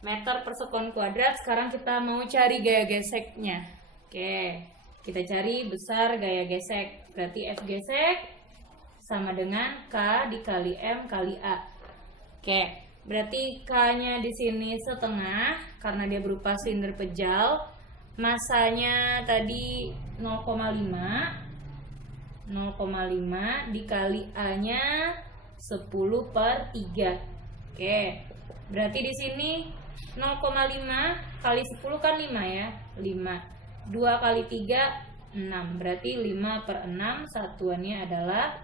meter per sekon kuadrat. Sekarang kita mau cari gaya geseknya. Oke, kita cari besar gaya gesek. Berarti F gesek sama dengan K dikali M kali A. Oke, berarti K-nya di sini setengah karena dia berupa silinder pejal. Masanya tadi 0,5 dikali A-nya 10 per 3. Oke, berarti di sini 0,5 kali 10 kan 5 ya, 5. 2 kali 3, 6. Berarti 5 per 6 satuannya adalah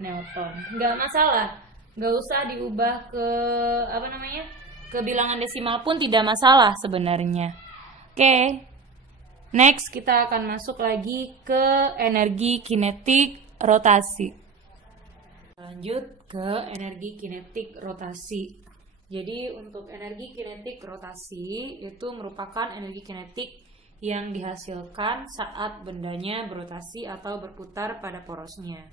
Newton. Nggak masalah, nggak usah diubah ke ke bilangan desimal pun tidak masalah sebenarnya. Oke. Next, kita akan masuk lagi ke energi kinetik rotasi. Lanjut ke energi kinetik rotasi. Jadi, untuk energi kinetik rotasi itu merupakan energi kinetik yang dihasilkan saat bendanya berotasi atau berputar pada porosnya.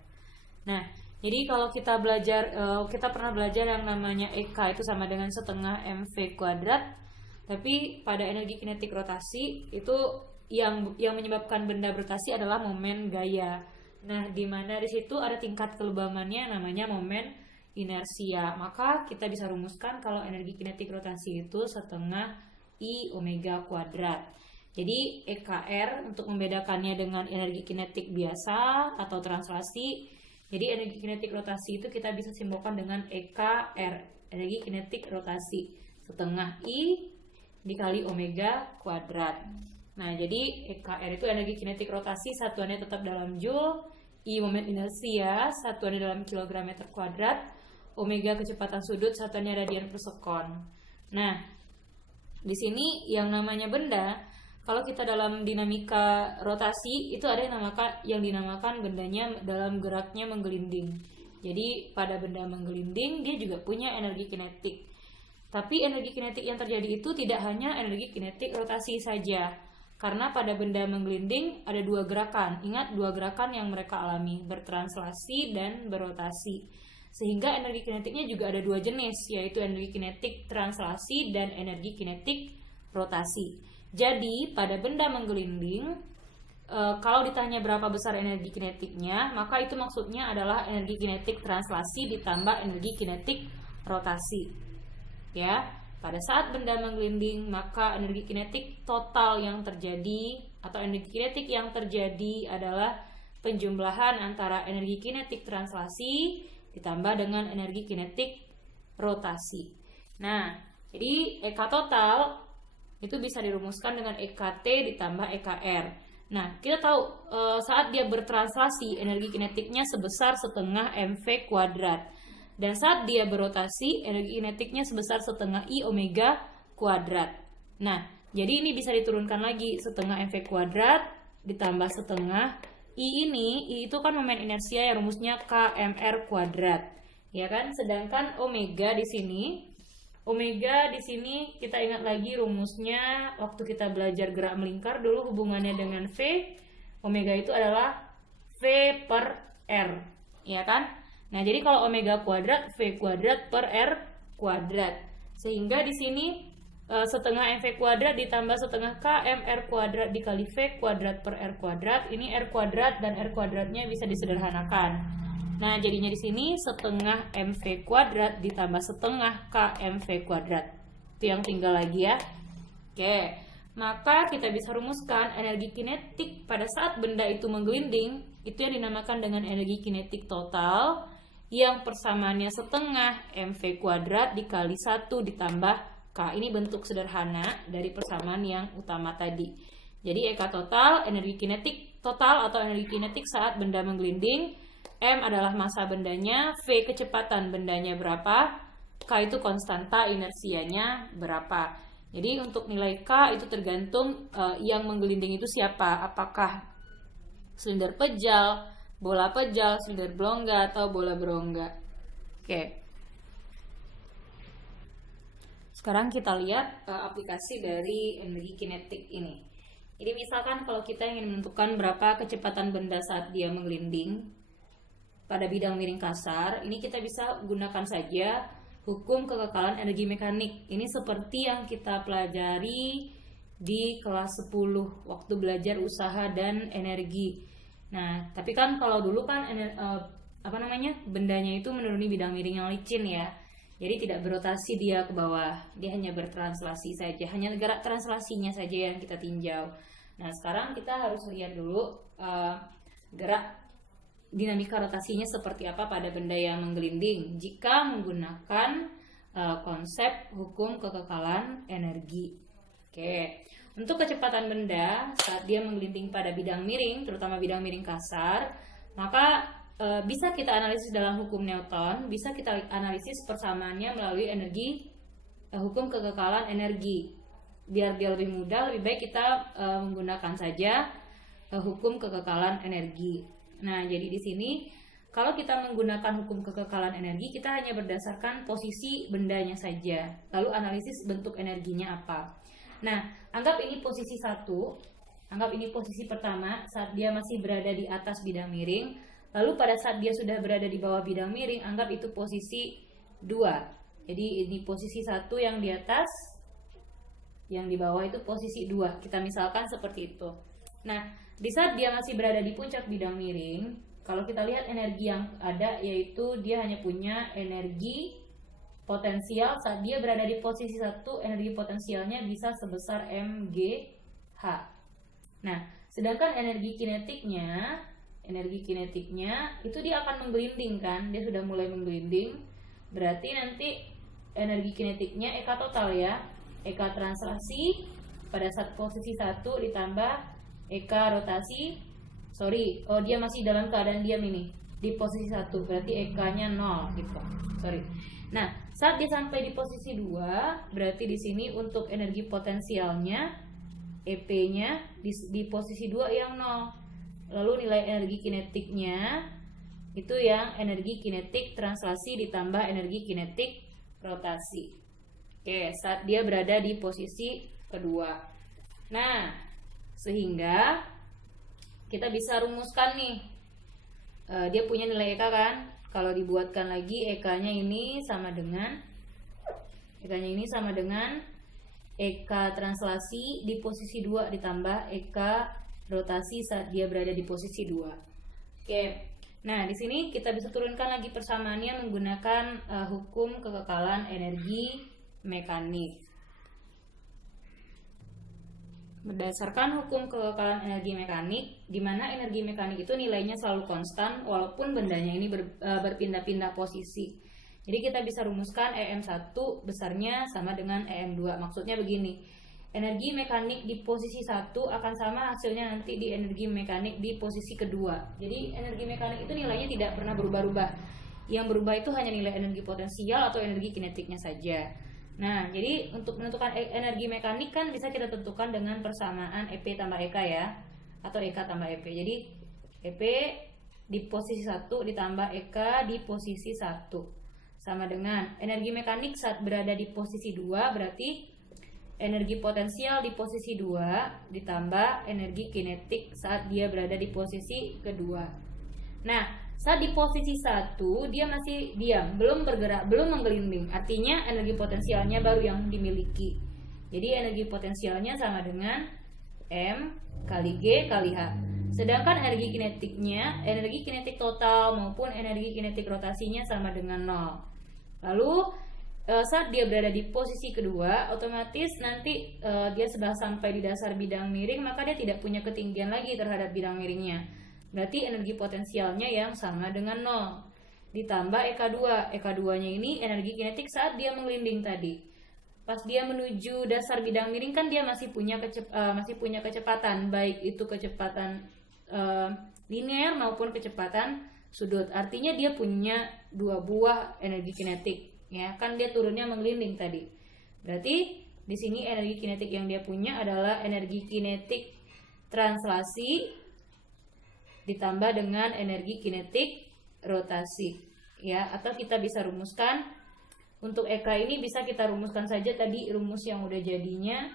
Nah, jadi kalau kita belajar, kita pernah belajar yang namanya EK itu sama dengan setengah mv kuadrat. Tapi pada energi kinetik rotasi itu yang menyebabkan benda berotasi adalah momen gaya. Nah, di mana di situ ada tingkat kelubangannya namanya momen inersia. Maka kita bisa rumuskan kalau energi kinetik rotasi itu setengah I omega kuadrat. Jadi EKR untuk membedakannya dengan energi kinetik biasa atau translasi. Jadi energi kinetik rotasi itu kita bisa simbolkan dengan EKR. energi kinetik rotasi, setengah I dikali omega kuadrat. Nah, jadi EKR itu energi kinetik rotasi, satuannya tetap dalam Joule, I moment inersia, satuannya dalam kilogram meter kuadrat, omega kecepatan sudut, satuannya radian per sekon. Nah, di sini yang namanya benda, kalau kita dalam dinamika rotasi itu ada yang dinamakan bendanya dalam geraknya menggelinding. Jadi pada benda menggelinding dia juga punya energi kinetik. Tapi energi kinetik yang terjadi itu tidak hanya energi kinetik rotasi saja. Karena pada benda menggelinding ada dua gerakan. Ingat, dua gerakan yang mereka alami, bertranslasi dan berrotasi. Sehingga energi kinetiknya juga ada dua jenis, yaitu energi kinetik translasi dan energi kinetik rotasi. Jadi pada benda menggelinding, kalau ditanya berapa besar energi kinetiknya, maka itu maksudnya adalah energi kinetik translasi ditambah energi kinetik rotasi. Ya, pada saat benda menggelinding, maka energi kinetik total yang terjadi atau energi kinetik yang terjadi adalah penjumlahan antara energi kinetik translasi ditambah dengan energi kinetik rotasi. Nah, jadi EK total itu bisa dirumuskan dengan EKT ditambah EKR. Nah, kita tahu saat dia bertranslasi energi kinetiknya sebesar setengah mv kuadrat. Dan saat dia berrotasi energi kinetiknya sebesar setengah I omega kuadrat. Nah, jadi ini bisa diturunkan lagi, setengah mv kuadrat ditambah setengah I ini, I itu kan momen inersia yang rumusnya kmr kuadrat. Ya kan? Sedangkan omega di sini kita ingat lagi rumusnya waktu kita belajar gerak melingkar dulu, hubungannya dengan V. Omega itu adalah V per R, ya kan? Nah, jadi kalau omega kuadrat, V kuadrat per R kuadrat. Sehingga di sini setengah mv kuadrat ditambah setengah kmr kuadrat dikali V kuadrat per R kuadrat. Ini R kuadrat dan R kuadratnya bisa disederhanakan. Nah, jadinya di sini setengah mv kuadrat ditambah setengah kmv kuadrat. Itu yang tinggal lagi ya. Oke, maka kita bisa rumuskan energi kinetik pada saat benda itu menggelinding, itu yang dinamakan dengan energi kinetik total, yang persamaannya setengah mv kuadrat dikali 1 ditambah K. Ini bentuk sederhana dari persamaan yang utama tadi. Jadi EK total, energi kinetik total atau energi kinetik saat benda menggelinding. M adalah massa bendanya, V kecepatan bendanya berapa, K itu konstanta inersianya berapa. Jadi untuk nilai K itu tergantung yang menggelinding itu siapa, apakah silinder pejal, bola pejal, silinder berongga, atau bola berongga. Oke. Sekarang kita lihat aplikasi dari energi kinetik ini. Jadi misalkan kalau kita ingin menentukan berapa kecepatan benda saat dia menggelinding pada bidang miring kasar, ini kita bisa gunakan saja hukum kekekalan energi mekanik. Ini seperti yang kita pelajari di kelas 10 waktu belajar usaha dan energi. Nah, tapi kan kalau dulu kan bendanya itu menuruni bidang miring yang licin ya. Jadi tidak berotasi dia ke bawah, dia hanya bertranslasi saja, hanya gerak translasinya saja yang kita tinjau. Nah, sekarang kita harus lihat dulu gerak dinamika rotasinya seperti apa pada benda yang menggelinding jika menggunakan konsep hukum kekekalan energi. Oke, untuk kecepatan benda saat dia menggelinding pada bidang miring, terutama bidang miring kasar, maka bisa kita analisis dalam hukum Newton, bisa kita analisis persamaannya melalui hukum kekekalan energi. Biar dia lebih mudah, lebih baik kita menggunakan saja hukum kekekalan energi. Nah, jadi di sini kalau kita menggunakan hukum kekekalan energi, kita hanya berdasarkan posisi bendanya saja, lalu analisis bentuk energinya apa. Nah, anggap ini posisi 1, anggap ini posisi pertama saat dia masih berada di atas bidang miring, lalu pada saat dia sudah berada di bawah bidang miring, anggap itu posisi 2. Jadi di posisi 1 yang di atas, yang di bawah itu posisi 2. Kita misalkan seperti itu. Nah, di saat dia masih berada di puncak bidang miring, kalau kita lihat energi yang ada, yaitu dia hanya punya energi potensial. Saat dia berada di posisi 1, energi potensialnya bisa sebesar mgh. Nah, sedangkan energi kinetiknya itu dia akan menggelinding kan, dia sudah mulai menggelinding. Berarti nanti energi kinetiknya EK total ya. EK translasi pada saat posisi 1 ditambah EK rotasi. Dia masih dalam keadaan diam ini di posisi 1, berarti EK-nya 0 gitu. Nah, saat dia sampai di posisi 2, berarti di sini untuk energi potensialnya EP-nya di posisi 2 yang 0. Lalu nilai energi kinetiknya itu yang energi kinetik translasi ditambah energi kinetik rotasi. Oke, saat dia berada di posisi kedua. Nah, sehingga kita bisa rumuskan nih. Dia punya nilai EK kan? Kalau dibuatkan lagi EK-nya ini sama dengan EK translasi di posisi 2 ditambah EK rotasi saat dia berada di posisi 2. Oke. Nah, di sini kita bisa turunkan lagi persamaannya menggunakan hukum kekekalan energi mekanik. Berdasarkan hukum kekekalan energi mekanik, di mana energi mekanik itu nilainya selalu konstan walaupun bendanya ini berpindah-pindah posisi. Jadi kita bisa rumuskan EM1 besarnya sama dengan EM2. Maksudnya begini, energi mekanik di posisi 1 akan sama hasilnya nanti di energi mekanik di posisi kedua. Jadi energi mekanik itu nilainya tidak pernah berubah-ubah. Yang berubah itu hanya nilai energi potensial atau energi kinetiknya saja. Nah, jadi untuk menentukan energi mekanik kan bisa kita tentukan dengan persamaan EP tambah EK ya, atau EK tambah EP. Jadi EP di posisi 1 ditambah EK di posisi 1 sama dengan energi mekanik saat berada di posisi 2, berarti energi potensial di posisi 2 ditambah energi kinetik saat dia berada di posisi kedua. Nah, saat di posisi 1 dia masih diam, belum bergerak, belum menggelinding. Artinya energi potensialnya baru yang dimiliki. Jadi energi potensialnya sama dengan M kali G kali H. Sedangkan energi kinetiknya, energi kinetik total maupun energi kinetik rotasinya sama dengan 0. Lalu saat dia berada di posisi kedua, otomatis nanti dia sudah sampai di dasar bidang miring, maka dia tidak punya ketinggian lagi terhadap bidang miringnya. Berarti energi potensialnya yang sama dengan 0. Ditambah EK2. EK2-nya ini energi kinetik saat dia mengelinding tadi. Pas dia menuju dasar bidang miring kan dia masih punya kecepatan, baik itu kecepatan linear maupun kecepatan sudut. Artinya dia punya 2 buah energi kinetik, ya. Kan dia turunnya mengelinding tadi. Berarti di sini energi kinetik yang dia punya adalah energi kinetik translasi ditambah dengan energi kinetik rotasi, ya. Atau kita bisa rumuskan untuk EK ini, bisa kita rumuskan saja tadi rumus yang udah jadinya,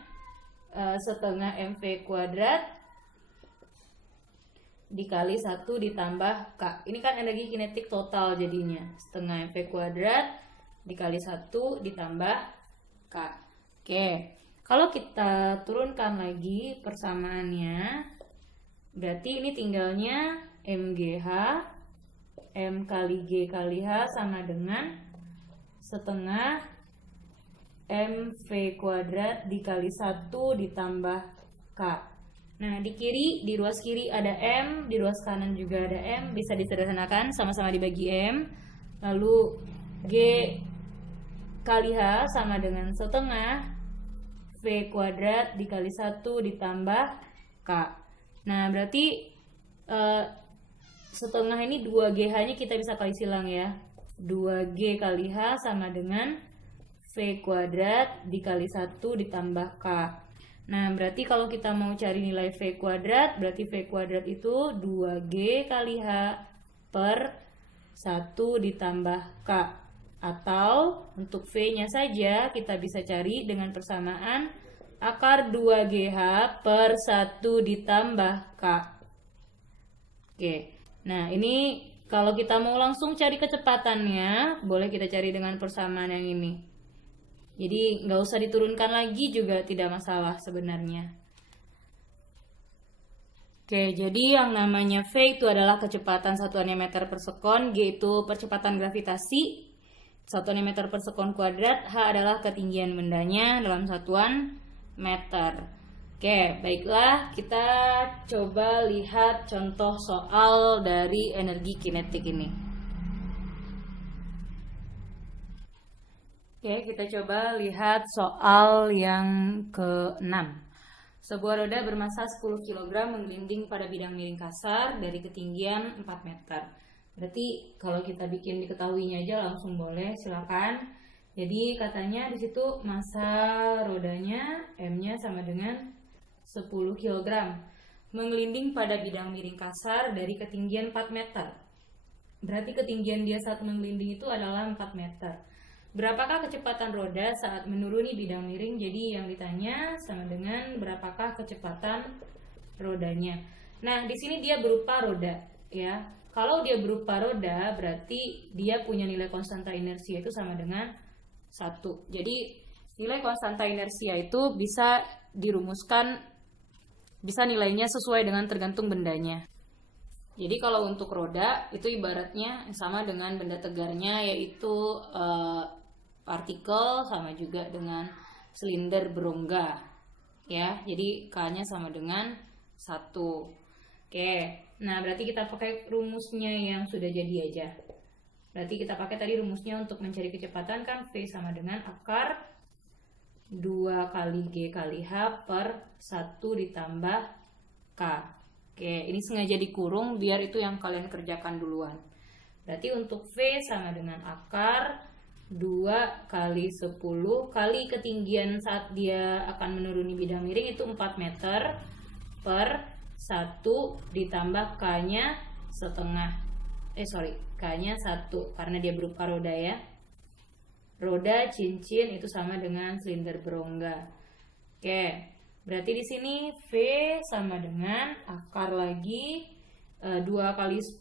setengah MV kuadrat dikali 1 ditambah K. Ini kan energi kinetik total jadinya, setengah MV kuadrat dikali 1 ditambah K. Oke, kalau kita turunkan lagi persamaannya, berarti ini tinggalnya MGH, M kali G kali H sama dengan setengah MV kuadrat dikali 1 ditambah K. Nah, di kiri, di ruas kiri ada M, di ruas kanan juga ada M. Bisa disederhanakan, sama-sama dibagi M. Lalu G kali H sama dengan setengah V kuadrat dikali 1 ditambah K. Nah, berarti setengah ini 2GH-nya kita bisa kali silang ya. 2G kali H sama dengan V kuadrat dikali 1 ditambah K. Nah, berarti kalau kita mau cari nilai V kuadrat, berarti V kuadrat itu 2G kali H per 1 ditambah K. Atau untuk V-nya saja kita bisa cari dengan persamaan akar 2GH per 1 ditambah K. Oke, nah ini kalau kita mau langsung cari kecepatannya, boleh kita cari dengan persamaan yang ini. Jadi nggak usah diturunkan lagi juga tidak masalah sebenarnya. Oke, jadi yang namanya V itu adalah kecepatan satuannya meter per sekon, G itu percepatan gravitasi, satuannya meter per sekon kuadrat, H adalah ketinggian bendanya dalam satuan meter. Oke, baiklah, kita coba lihat contoh soal dari energi kinetik ini. Oke, kita coba lihat soal yang ke-6. Sebuah roda bermassa 10 kg menggelinding pada bidang miring kasar dari ketinggian 4 meter. Berarti kalau kita bikin diketahuinya aja langsung boleh, silakan. Jadi katanya di situ massa rodanya M-nya sama dengan 10 kg. Menggelinding pada bidang miring kasar dari ketinggian 4 meter. Berarti ketinggian dia saat menggelinding itu adalah 4 meter. Berapakah kecepatan roda saat menuruni bidang miring? Jadi yang ditanya sama dengan berapakah kecepatan rodanya. Nah, di sini dia berupa roda, ya. Kalau dia berupa roda, berarti dia punya nilai konstanta inersia itu sama dengan 1. Jadi, nilai konstanta inersia itu bisa dirumuskan, bisa nilainya sesuai dengan tergantung bendanya. Jadi kalau untuk roda itu ibaratnya sama dengan benda tegarnya, yaitu partikel sama juga dengan silinder berongga, ya. Jadi K-nya sama dengan 1. Oke, nah berarti kita pakai rumusnya yang sudah jadi aja. Berarti kita pakai tadi rumusnya untuk mencari kecepatan kan V sama dengan akar 2 kali G kali H per 1 ditambah K. Oke, ini sengaja dikurung biar itu yang kalian kerjakan duluan. Berarti untuk V sama dengan akar 2 kali 10 kali ketinggian saat dia akan menuruni bidang miring itu 4 meter per 1 ditambah K-nya setengah. K-nya 1 karena dia berupa roda, ya. Roda cincin itu sama dengan silinder berongga. Oke, berarti di sini V sama dengan akar lagi 2 kali 10,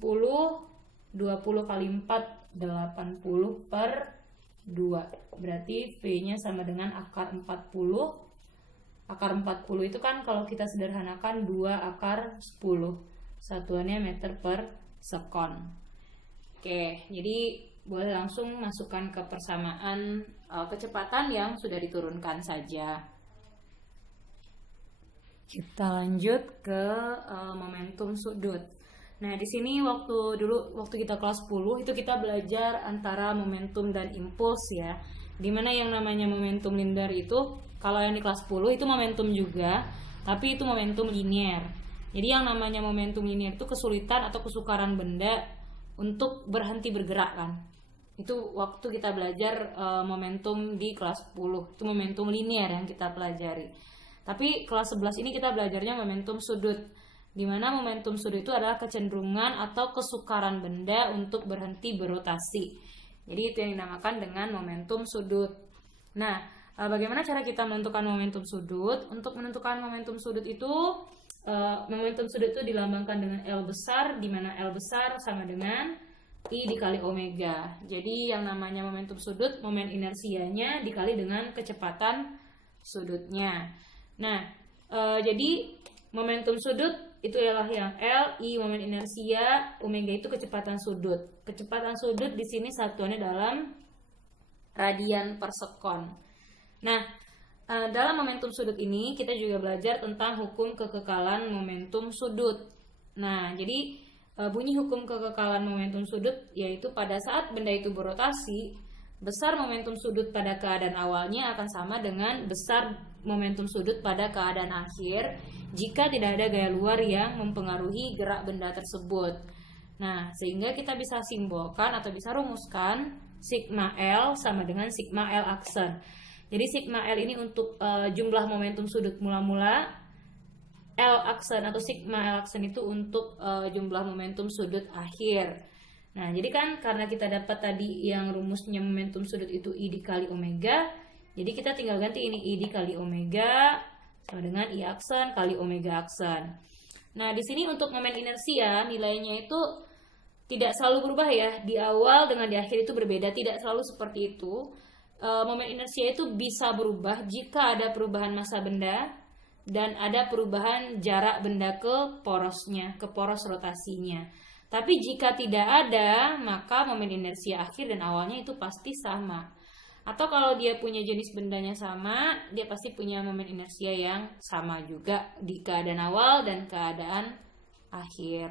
20 kali 4, 80 per 2. Berarti V-nya sama dengan akar 40. Akar 40 itu kan kalau kita sederhanakan 2 akar 10. Satuannya meter per sekon. Oke, jadi boleh langsung masukkan ke persamaan kecepatan yang sudah diturunkan saja. Kita lanjut ke momentum sudut. Nah, di sini waktu kita kelas 10 itu kita belajar antara momentum dan impuls, ya. Dimana yang namanya momentum linear itu kalau yang di kelas 10 itu momentum juga, tapi itu momentum linear. Jadi yang namanya momentum linear itu kesulitan atau kesukaran benda untuk berhenti bergerak, kan. Itu waktu kita belajar momentum di kelas 10. Itu momentum linear yang kita pelajari. Tapi kelas 11 ini kita belajarnya momentum sudut. Di mana momentum sudut itu adalah kecenderungan atau kesukaran benda untuk berhenti berotasi. Jadi itu yang dinamakan dengan momentum sudut. Nah, bagaimana cara kita menentukan momentum sudut? Untuk menentukan momentum sudut itu, momentum sudut itu dilambangkan dengan L besar, di mana L besar sama dengan I dikali omega. Jadi yang namanya momentum sudut, momen inersianya dikali dengan kecepatan sudutnya. Nah, jadi momentum sudut itu adalah yang L, I momen inersia, omega itu kecepatan sudut. Kecepatan sudut di sini satuannya dalam radian per sekon. Nah, dalam momentum sudut ini kita juga belajar tentang hukum kekekalan momentum sudut. Nah, jadi bunyi hukum kekekalan momentum sudut yaitu pada saat benda itu berotasi, besar momentum sudut pada keadaan awalnya akan sama dengan besar momentum sudut pada keadaan akhir jika tidak ada gaya luar yang mempengaruhi gerak benda tersebut. Nah, sehingga kita bisa simbolkan atau bisa rumuskan sigma L sama dengan sigma L aksen. Jadi sigma L ini untuk jumlah momentum sudut mula-mula, L aksen atau sigma L aksen itu untuk jumlah momentum sudut akhir. Nah, jadi kan karena kita dapat tadi yang rumusnya momentum sudut itu I dikali omega, jadi kita tinggal ganti ini I dikali omega sama dengan I aksen kali omega aksen. Nah, di sini untuk momen inersia nilainya itu tidak selalu berubah, ya. Di awal dengan di akhir itu berbeda, tidak selalu seperti itu. Momen inersia itu bisa berubah jika ada perubahan massa benda dan ada perubahan jarak benda ke porosnya, ke poros rotasinya. Tapi jika tidak ada, maka momen inersia akhir dan awalnya itu pasti sama. Atau kalau dia punya jenis bendanya sama, dia pasti punya momen inersia yang sama juga di keadaan awal dan keadaan akhir,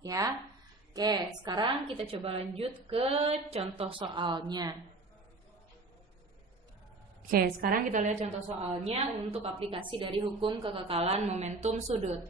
ya. Oke, sekarang kita coba lanjut ke contoh soalnya. Oke, sekarang kita lihat contoh soalnya untuk aplikasi dari hukum kekekalan momentum sudut.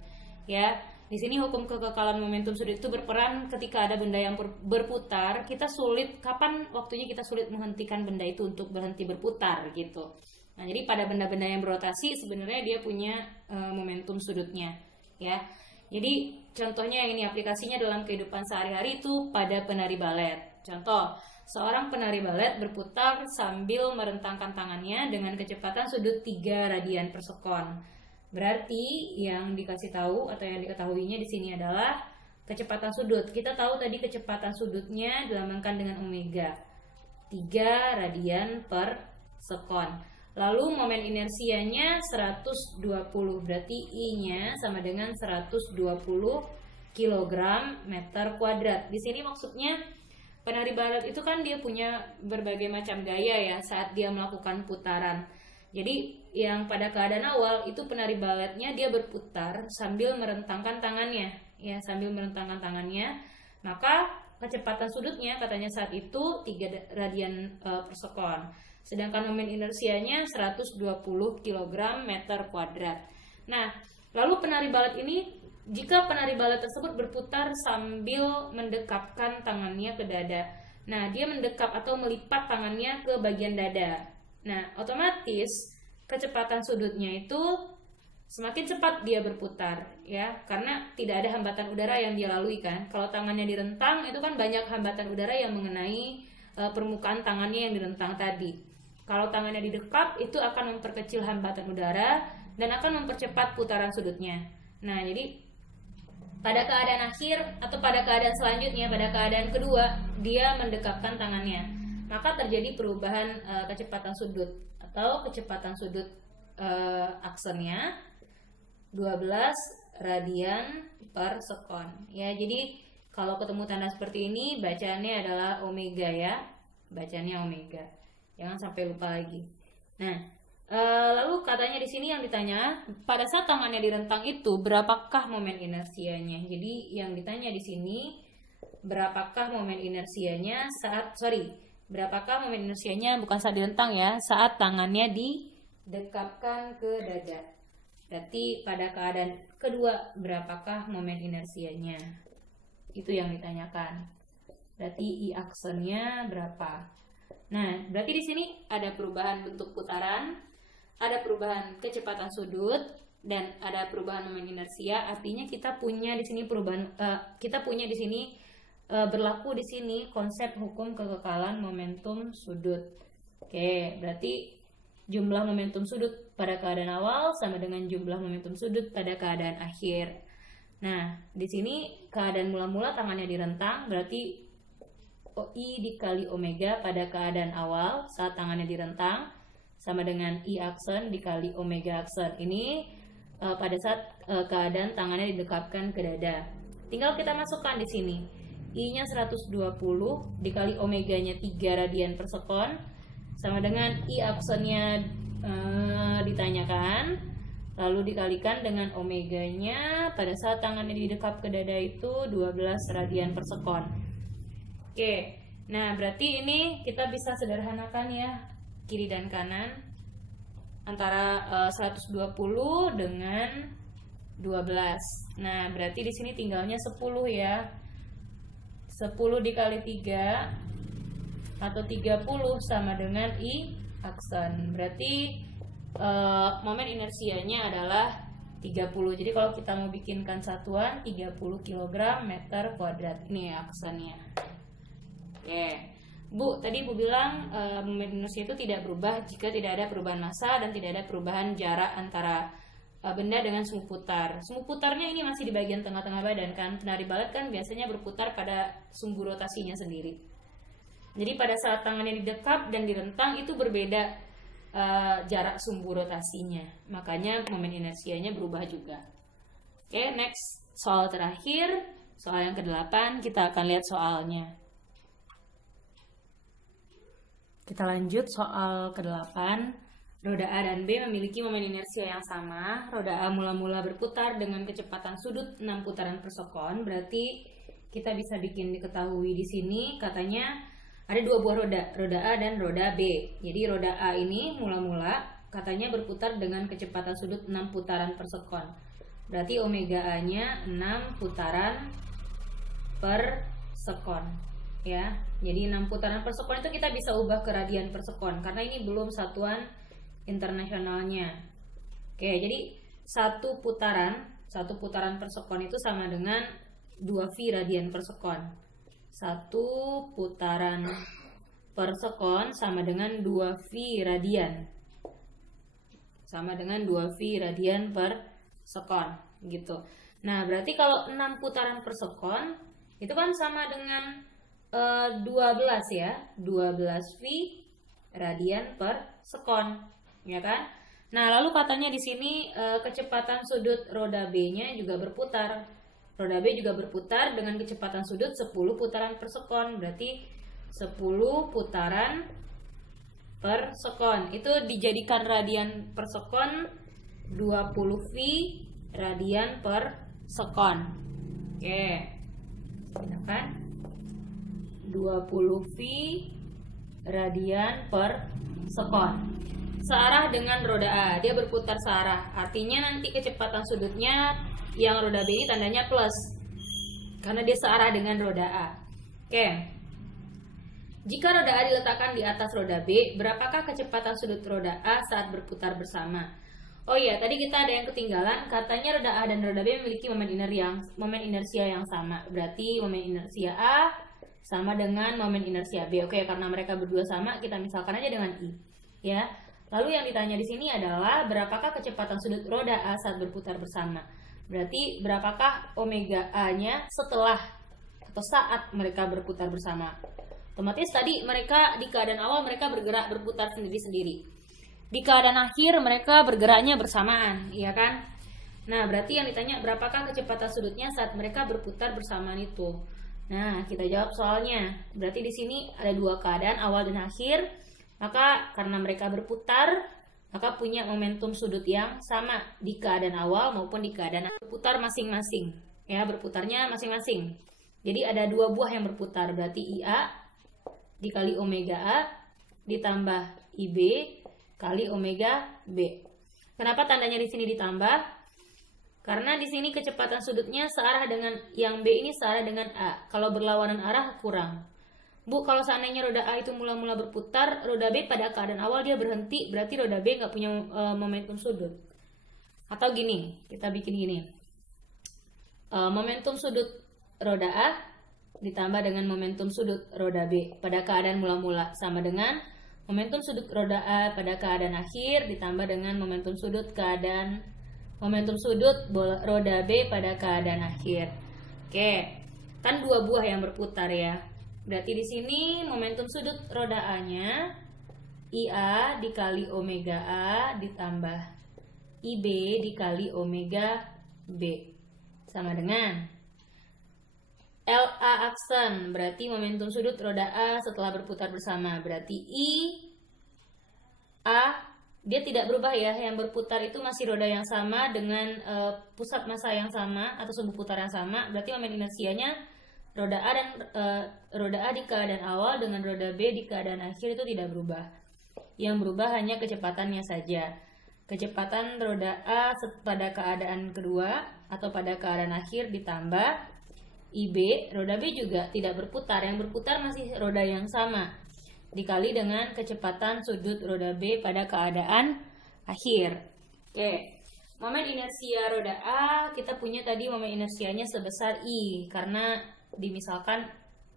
Ya, di sini hukum kekekalan momentum sudut itu berperan ketika ada benda yang berputar, kita sulit, kapan waktunya kita sulit menghentikan benda itu untuk berhenti berputar gitu. Nah, jadi pada benda-benda yang berotasi sebenarnya dia punya momentum sudutnya, ya. Jadi contohnya ini aplikasinya dalam kehidupan sehari-hari itu pada penari balet. Contoh, seorang penari balet berputar sambil merentangkan tangannya dengan kecepatan sudut 3 radian per sekon. Berarti yang dikasih tahu atau yang diketahuinya di sini adalah kecepatan sudut. Kita tahu tadi kecepatan sudutnya dilambangkan dengan omega, 3 radian per sekon. Lalu momen inersianya 120, berarti I-nya sama dengan 120 kg meter kuadrat. Di sini maksudnya penari balet itu kan dia punya berbagai macam gaya ya saat dia melakukan putaran. Jadi yang pada keadaan awal itu penari baletnya dia berputar sambil merentangkan tangannya, ya sambil merentangkan tangannya. Maka kecepatan sudutnya katanya saat itu 3 radian per sekon. Sedangkan momen inersianya 120 kg meter kuadrat. Nah, lalu penari balet ini, jika penari balet tersebut berputar sambil mendekapkan tangannya ke dada. Nah, dia mendekap atau melipat tangannya ke bagian dada. Nah, otomatis kecepatan sudutnya itu semakin cepat dia berputar, ya, karena tidak ada hambatan udara yang dia lalui kan. Kalau tangannya direntang itu kan banyak hambatan udara yang mengenai permukaan tangannya yang direntang tadi. Kalau tangannya didekap itu akan memperkecil hambatan udara dan akan mempercepat putaran sudutnya. Nah, jadi pada keadaan akhir atau pada keadaan selanjutnya, pada keadaan kedua, dia mendekapkan tangannya. Maka terjadi perubahan kecepatan sudut atau kecepatan sudut aksennya 12 radian per sekon. Ya, jadi kalau ketemu tanda seperti ini bacaannya adalah omega ya. Bacaannya omega. Jangan sampai lupa lagi. Nah, lalu katanya di sini yang ditanya, pada saat tangannya direntang itu berapakah momen inersianya? Jadi yang ditanya di sini berapakah momen inersianya berapakah momen inersianya bukan saat direntang ya, saat tangannya didekapkan ke dada. Berarti pada keadaan kedua berapakah momen inersianya? Itu yang ditanyakan. Berarti I aksennya berapa? Nah, berarti di sini ada perubahan bentuk putaran, ada perubahan kecepatan sudut, dan ada perubahan momen inersia. Artinya kita punya di sini berlaku di sini konsep hukum kekekalan momentum sudut. Oke, berarti jumlah momentum sudut pada keadaan awal sama dengan jumlah momentum sudut pada keadaan akhir. Nah, di sini keadaan mula-mula tangannya direntang, berarti I dikali omega pada keadaan awal saat tangannya direntang sama dengan I aksen dikali omega aksen. Ini pada saat keadaan tangannya didekapkan ke dada. Tinggal kita masukkan di sini. I-nya 120 dikali omeganya 3 radian per sekon sama dengan I aksennya ditanyakan, lalu dikalikan dengan omeganya pada saat tangannya didekap ke dada itu 12 radian per sekon. Oke, nah berarti ini kita bisa sederhanakan ya kiri dan kanan antara 120 dengan 12. Nah berarti di sini tinggalnya 10 ya, 10 dikali 3 atau 30 sama dengan I aksen. Berarti momen inersianya adalah 30. Jadi kalau kita mau bikinkan satuan 30 kg meter kuadrat. Ini ya aksennya. Oke, Bu, tadi Bu bilang momen inersia itu tidak berubah jika tidak ada perubahan massa dan tidak ada perubahan jarak antara benda dengan sumbu putar. Sumbu putarnya ini masih di bagian tengah-tengah badan kan. Penari balet kan biasanya berputar pada sumbu rotasinya sendiri. Jadi pada saat tangannya didekap dan direntang itu berbeda jarak sumbu rotasinya. Makanya momen inersianya berubah juga. Oke, next. Soal terakhir, soal yang ke-8, kita akan lihat soalnya. Kita lanjut soal ke-8. Roda A dan B memiliki momen inersia yang sama. Roda A mula-mula berputar dengan kecepatan sudut 6 putaran per sekon. Berarti kita bisa bikin diketahui di sini katanya Ada dua buah roda, roda A dan roda B. Jadi roda A ini mula-mula katanya berputar dengan kecepatan sudut 6 putaran per sekon. Berarti omega A-nya 6 putaran per sekon. Ya. Jadi 6 putaran per sekon itu kita bisa ubah ke radian per sekon karena ini belum satuan internasionalnya. Oke, jadi satu putaran per sekon itu sama dengan 2V radian per sekon. Satu putaran per sekon sama dengan 2V radian. Sama dengan 2V radian per sekon gitu. Nah, berarti kalau 6 putaran per sekon itu kan sama dengan 12 ya. 12V radian per sekon, ya kan? Nah, lalu katanya di sini kecepatan sudut roda B-nya juga berputar. Roda B juga berputar dengan kecepatan sudut 10 putaran per sekon. Berarti 10 putaran per sekon. Itu dijadikan radian per sekon 20V radian per sekon. Oke. Kita kan 20V radian per sekon. Searah dengan roda A, dia berputar searah. Artinya nanti kecepatan sudutnya yang roda B ini tandanya plus karena dia searah dengan roda A. Oke. Jika roda A diletakkan di atas roda B, berapakah kecepatan sudut roda A saat berputar bersama? Oh iya, tadi kita ada yang ketinggalan. Katanya roda A dan roda B memiliki momen inersia yang sama. Berarti momen inersia A sama dengan momen inersia B. Oke, karena mereka berdua sama, kita misalkan aja dengan I. Ya. Lalu yang ditanya di sini adalah berapakah kecepatan sudut roda A saat berputar bersama? Berarti berapakah omega A-nya setelah atau saat mereka berputar bersama? Otomatis tadi mereka di keadaan awal mereka berputar sendiri-sendiri. Di keadaan akhir mereka bergeraknya bersamaan, iya kan? Nah, berarti yang ditanya berapakah kecepatan sudutnya saat mereka berputar bersamaan itu? Nah, kita jawab soalnya. Berarti di sini ada dua keadaan awal dan akhir. Maka karena mereka berputar, maka punya momentum sudut yang sama di keadaan awal maupun di keadaan berputar masing-masing. Ya, berputarnya masing-masing. Jadi ada dua buah yang berputar, berarti IA dikali omega A ditambah IB kali omega B. Kenapa tandanya di sini ditambah? Karena di sini kecepatan sudutnya searah dengan yang B ini searah dengan A. Kalau berlawanan arah kurang. Bu, kalau seandainya roda A itu mula-mula berputar, roda B pada keadaan awal dia berhenti, berarti roda B nggak punya momentum sudut. Atau gini, kita bikin gini. Momentum sudut roda A ditambah dengan momentum sudut roda B pada keadaan mula-mula sama dengan momentum sudut roda A pada keadaan akhir ditambah dengan momentum sudut roda B pada keadaan akhir. Oke, kan dua buah yang berputar ya. Berarti di sini momentum sudut roda A-nya IA dikali omega A ditambah IB dikali omega B sama dengan LA aksen. Berarti momentum sudut roda A setelah berputar bersama. Berarti I A dia tidak berubah ya. Yang berputar itu masih roda yang sama dengan pusat massa yang sama atau sumbu putar yang sama. Berarti momen inersianya roda A dan roda A di keadaan awal dengan roda B di keadaan akhir itu tidak berubah. Yang berubah hanya kecepatannya saja. Kecepatan roda A pada keadaan kedua atau pada keadaan akhir ditambah IB, roda B juga tidak berputar. Yang berputar masih roda yang sama dikali dengan kecepatan sudut roda B pada keadaan akhir. Oke. Momen inersia roda A kita punya tadi momen inersianya sebesar I karena dimisalkan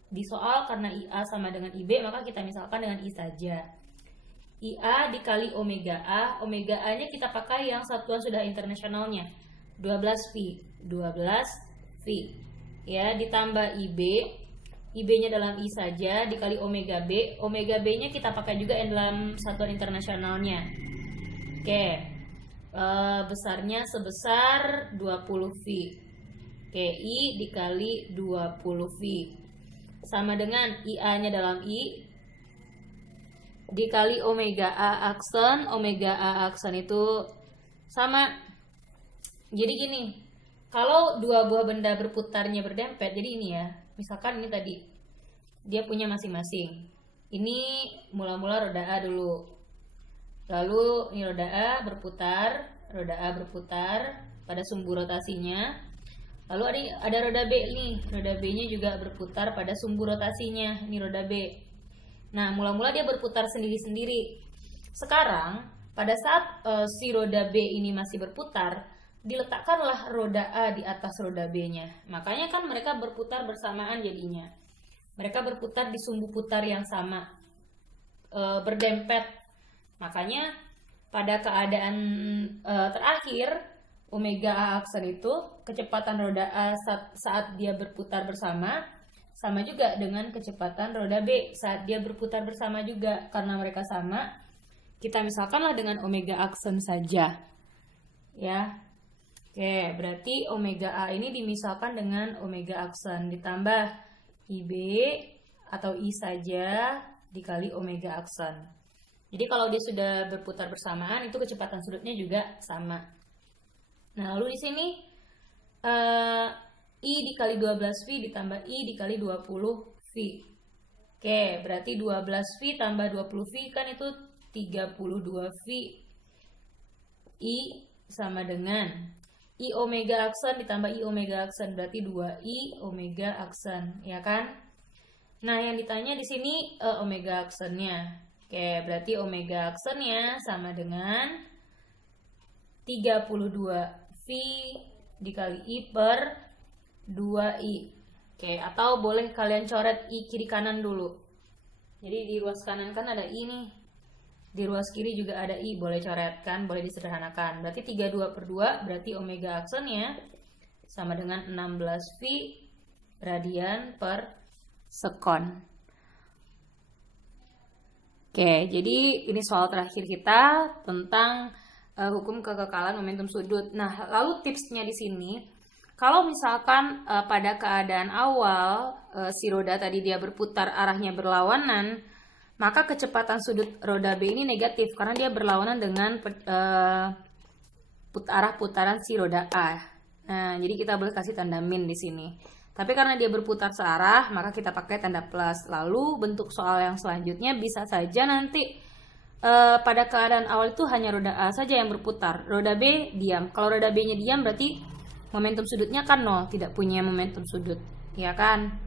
di soal karena IA sama dengan IB maka kita misalkan dengan I saja. IA dikali omega A nya kita pakai yang satuan sudah internasionalnya 12V ya ditambah IB nya dalam I saja dikali omega B nya kita pakai juga yang dalam satuan internasionalnya. Oke, besarnya sebesar 20V. Oke, I dikali 20V sama dengan IA-nya dalam I dikali omega A aksen itu sama. Jadi gini, kalau dua buah benda berputarnya berdempet, jadi ini ya, misalkan ini tadi dia punya masing-masing. Ini mula-mula roda A dulu. Lalu ini roda A berputar pada sumbu rotasinya. Lalu ada roda B nih, roda B-nya juga berputar pada sumbu rotasinya. Ini roda B. Nah, mula-mula dia berputar sendiri-sendiri. Sekarang, pada saat si roda B ini masih berputar, diletakkanlah roda A di atas roda B-nya. Makanya kan mereka berputar bersamaan jadinya. Mereka berputar di sumbu putar yang sama, berdempet. Makanya pada keadaan terakhir omega A aksen itu kecepatan roda A saat dia berputar bersama sama juga dengan kecepatan roda B saat dia berputar bersama juga. Karena mereka sama, kita misalkanlah dengan omega aksen saja ya. Oke, berarti omega A ini dimisalkan dengan omega aksen ditambah IB atau I saja dikali omega aksen. Jadi kalau dia sudah berputar bersamaan itu kecepatan sudutnya juga sama. Nah, lalu di sini I dikali 12V ditambah I dikali 20V. Oke, berarti 12V tambah 20V kan itu 32V. I sama dengan I omega aksen ditambah I omega aksen, berarti 2I omega aksen, ya kan? Nah, yang ditanya di sini omega aksennya. Oke, berarti omega aksennya sama dengan 32V dikali I per 2I. Oke, atau boleh kalian coret I kiri kanan dulu. Jadi di ruas kanan kan ada I nih. Di ruas kiri juga ada I, boleh coret kan, boleh disederhanakan. Berarti 32 per 2, berarti omega aksennya sama dengan 16V radian per sekon. Oke, jadi ini soal terakhir kita tentang hukum kekekalan momentum sudut. Nah, lalu tipsnya di sini, kalau misalkan pada keadaan awal si roda tadi dia berputar arahnya berlawanan, maka kecepatan sudut roda B ini negatif karena dia berlawanan dengan arah putaran si roda A. Nah, jadi kita boleh kasih tanda min di sini. Tapi karena dia berputar searah, maka kita pakai tanda plus. Lalu bentuk soal yang selanjutnya bisa saja nanti pada keadaan awal itu hanya roda A saja yang berputar. Roda B diam. Kalau roda B-nya diam berarti momentum sudutnya kan 0, tidak punya momentum sudut. Ya kan?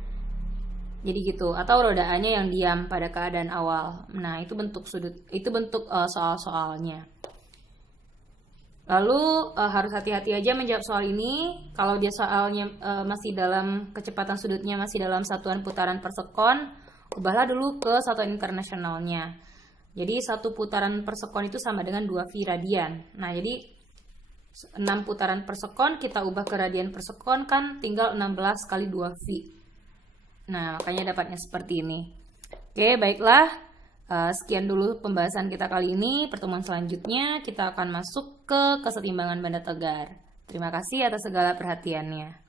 Jadi gitu. Atau roda A-nya yang diam pada keadaan awal. Nah, itu bentuk sudut. Itu bentuk soal-soalnya. Lalu harus hati-hati aja menjawab soal ini. Kalau dia soalnya masih dalam kecepatan sudutnya masih dalam satuan putaran per sekon, ubahlah dulu ke satuan internasionalnya. Jadi satu putaran per sekon itu sama dengan 2V radian. Nah, jadi 6 putaran per sekon kita ubah ke radian per sekon kan tinggal 16 kali 2V. Nah, makanya dapatnya seperti ini. Oke, baiklah. Sekian dulu pembahasan kita kali ini. Pertemuan selanjutnya kita akan masuk ke kesetimbangan benda tegar. Terima kasih atas segala perhatiannya.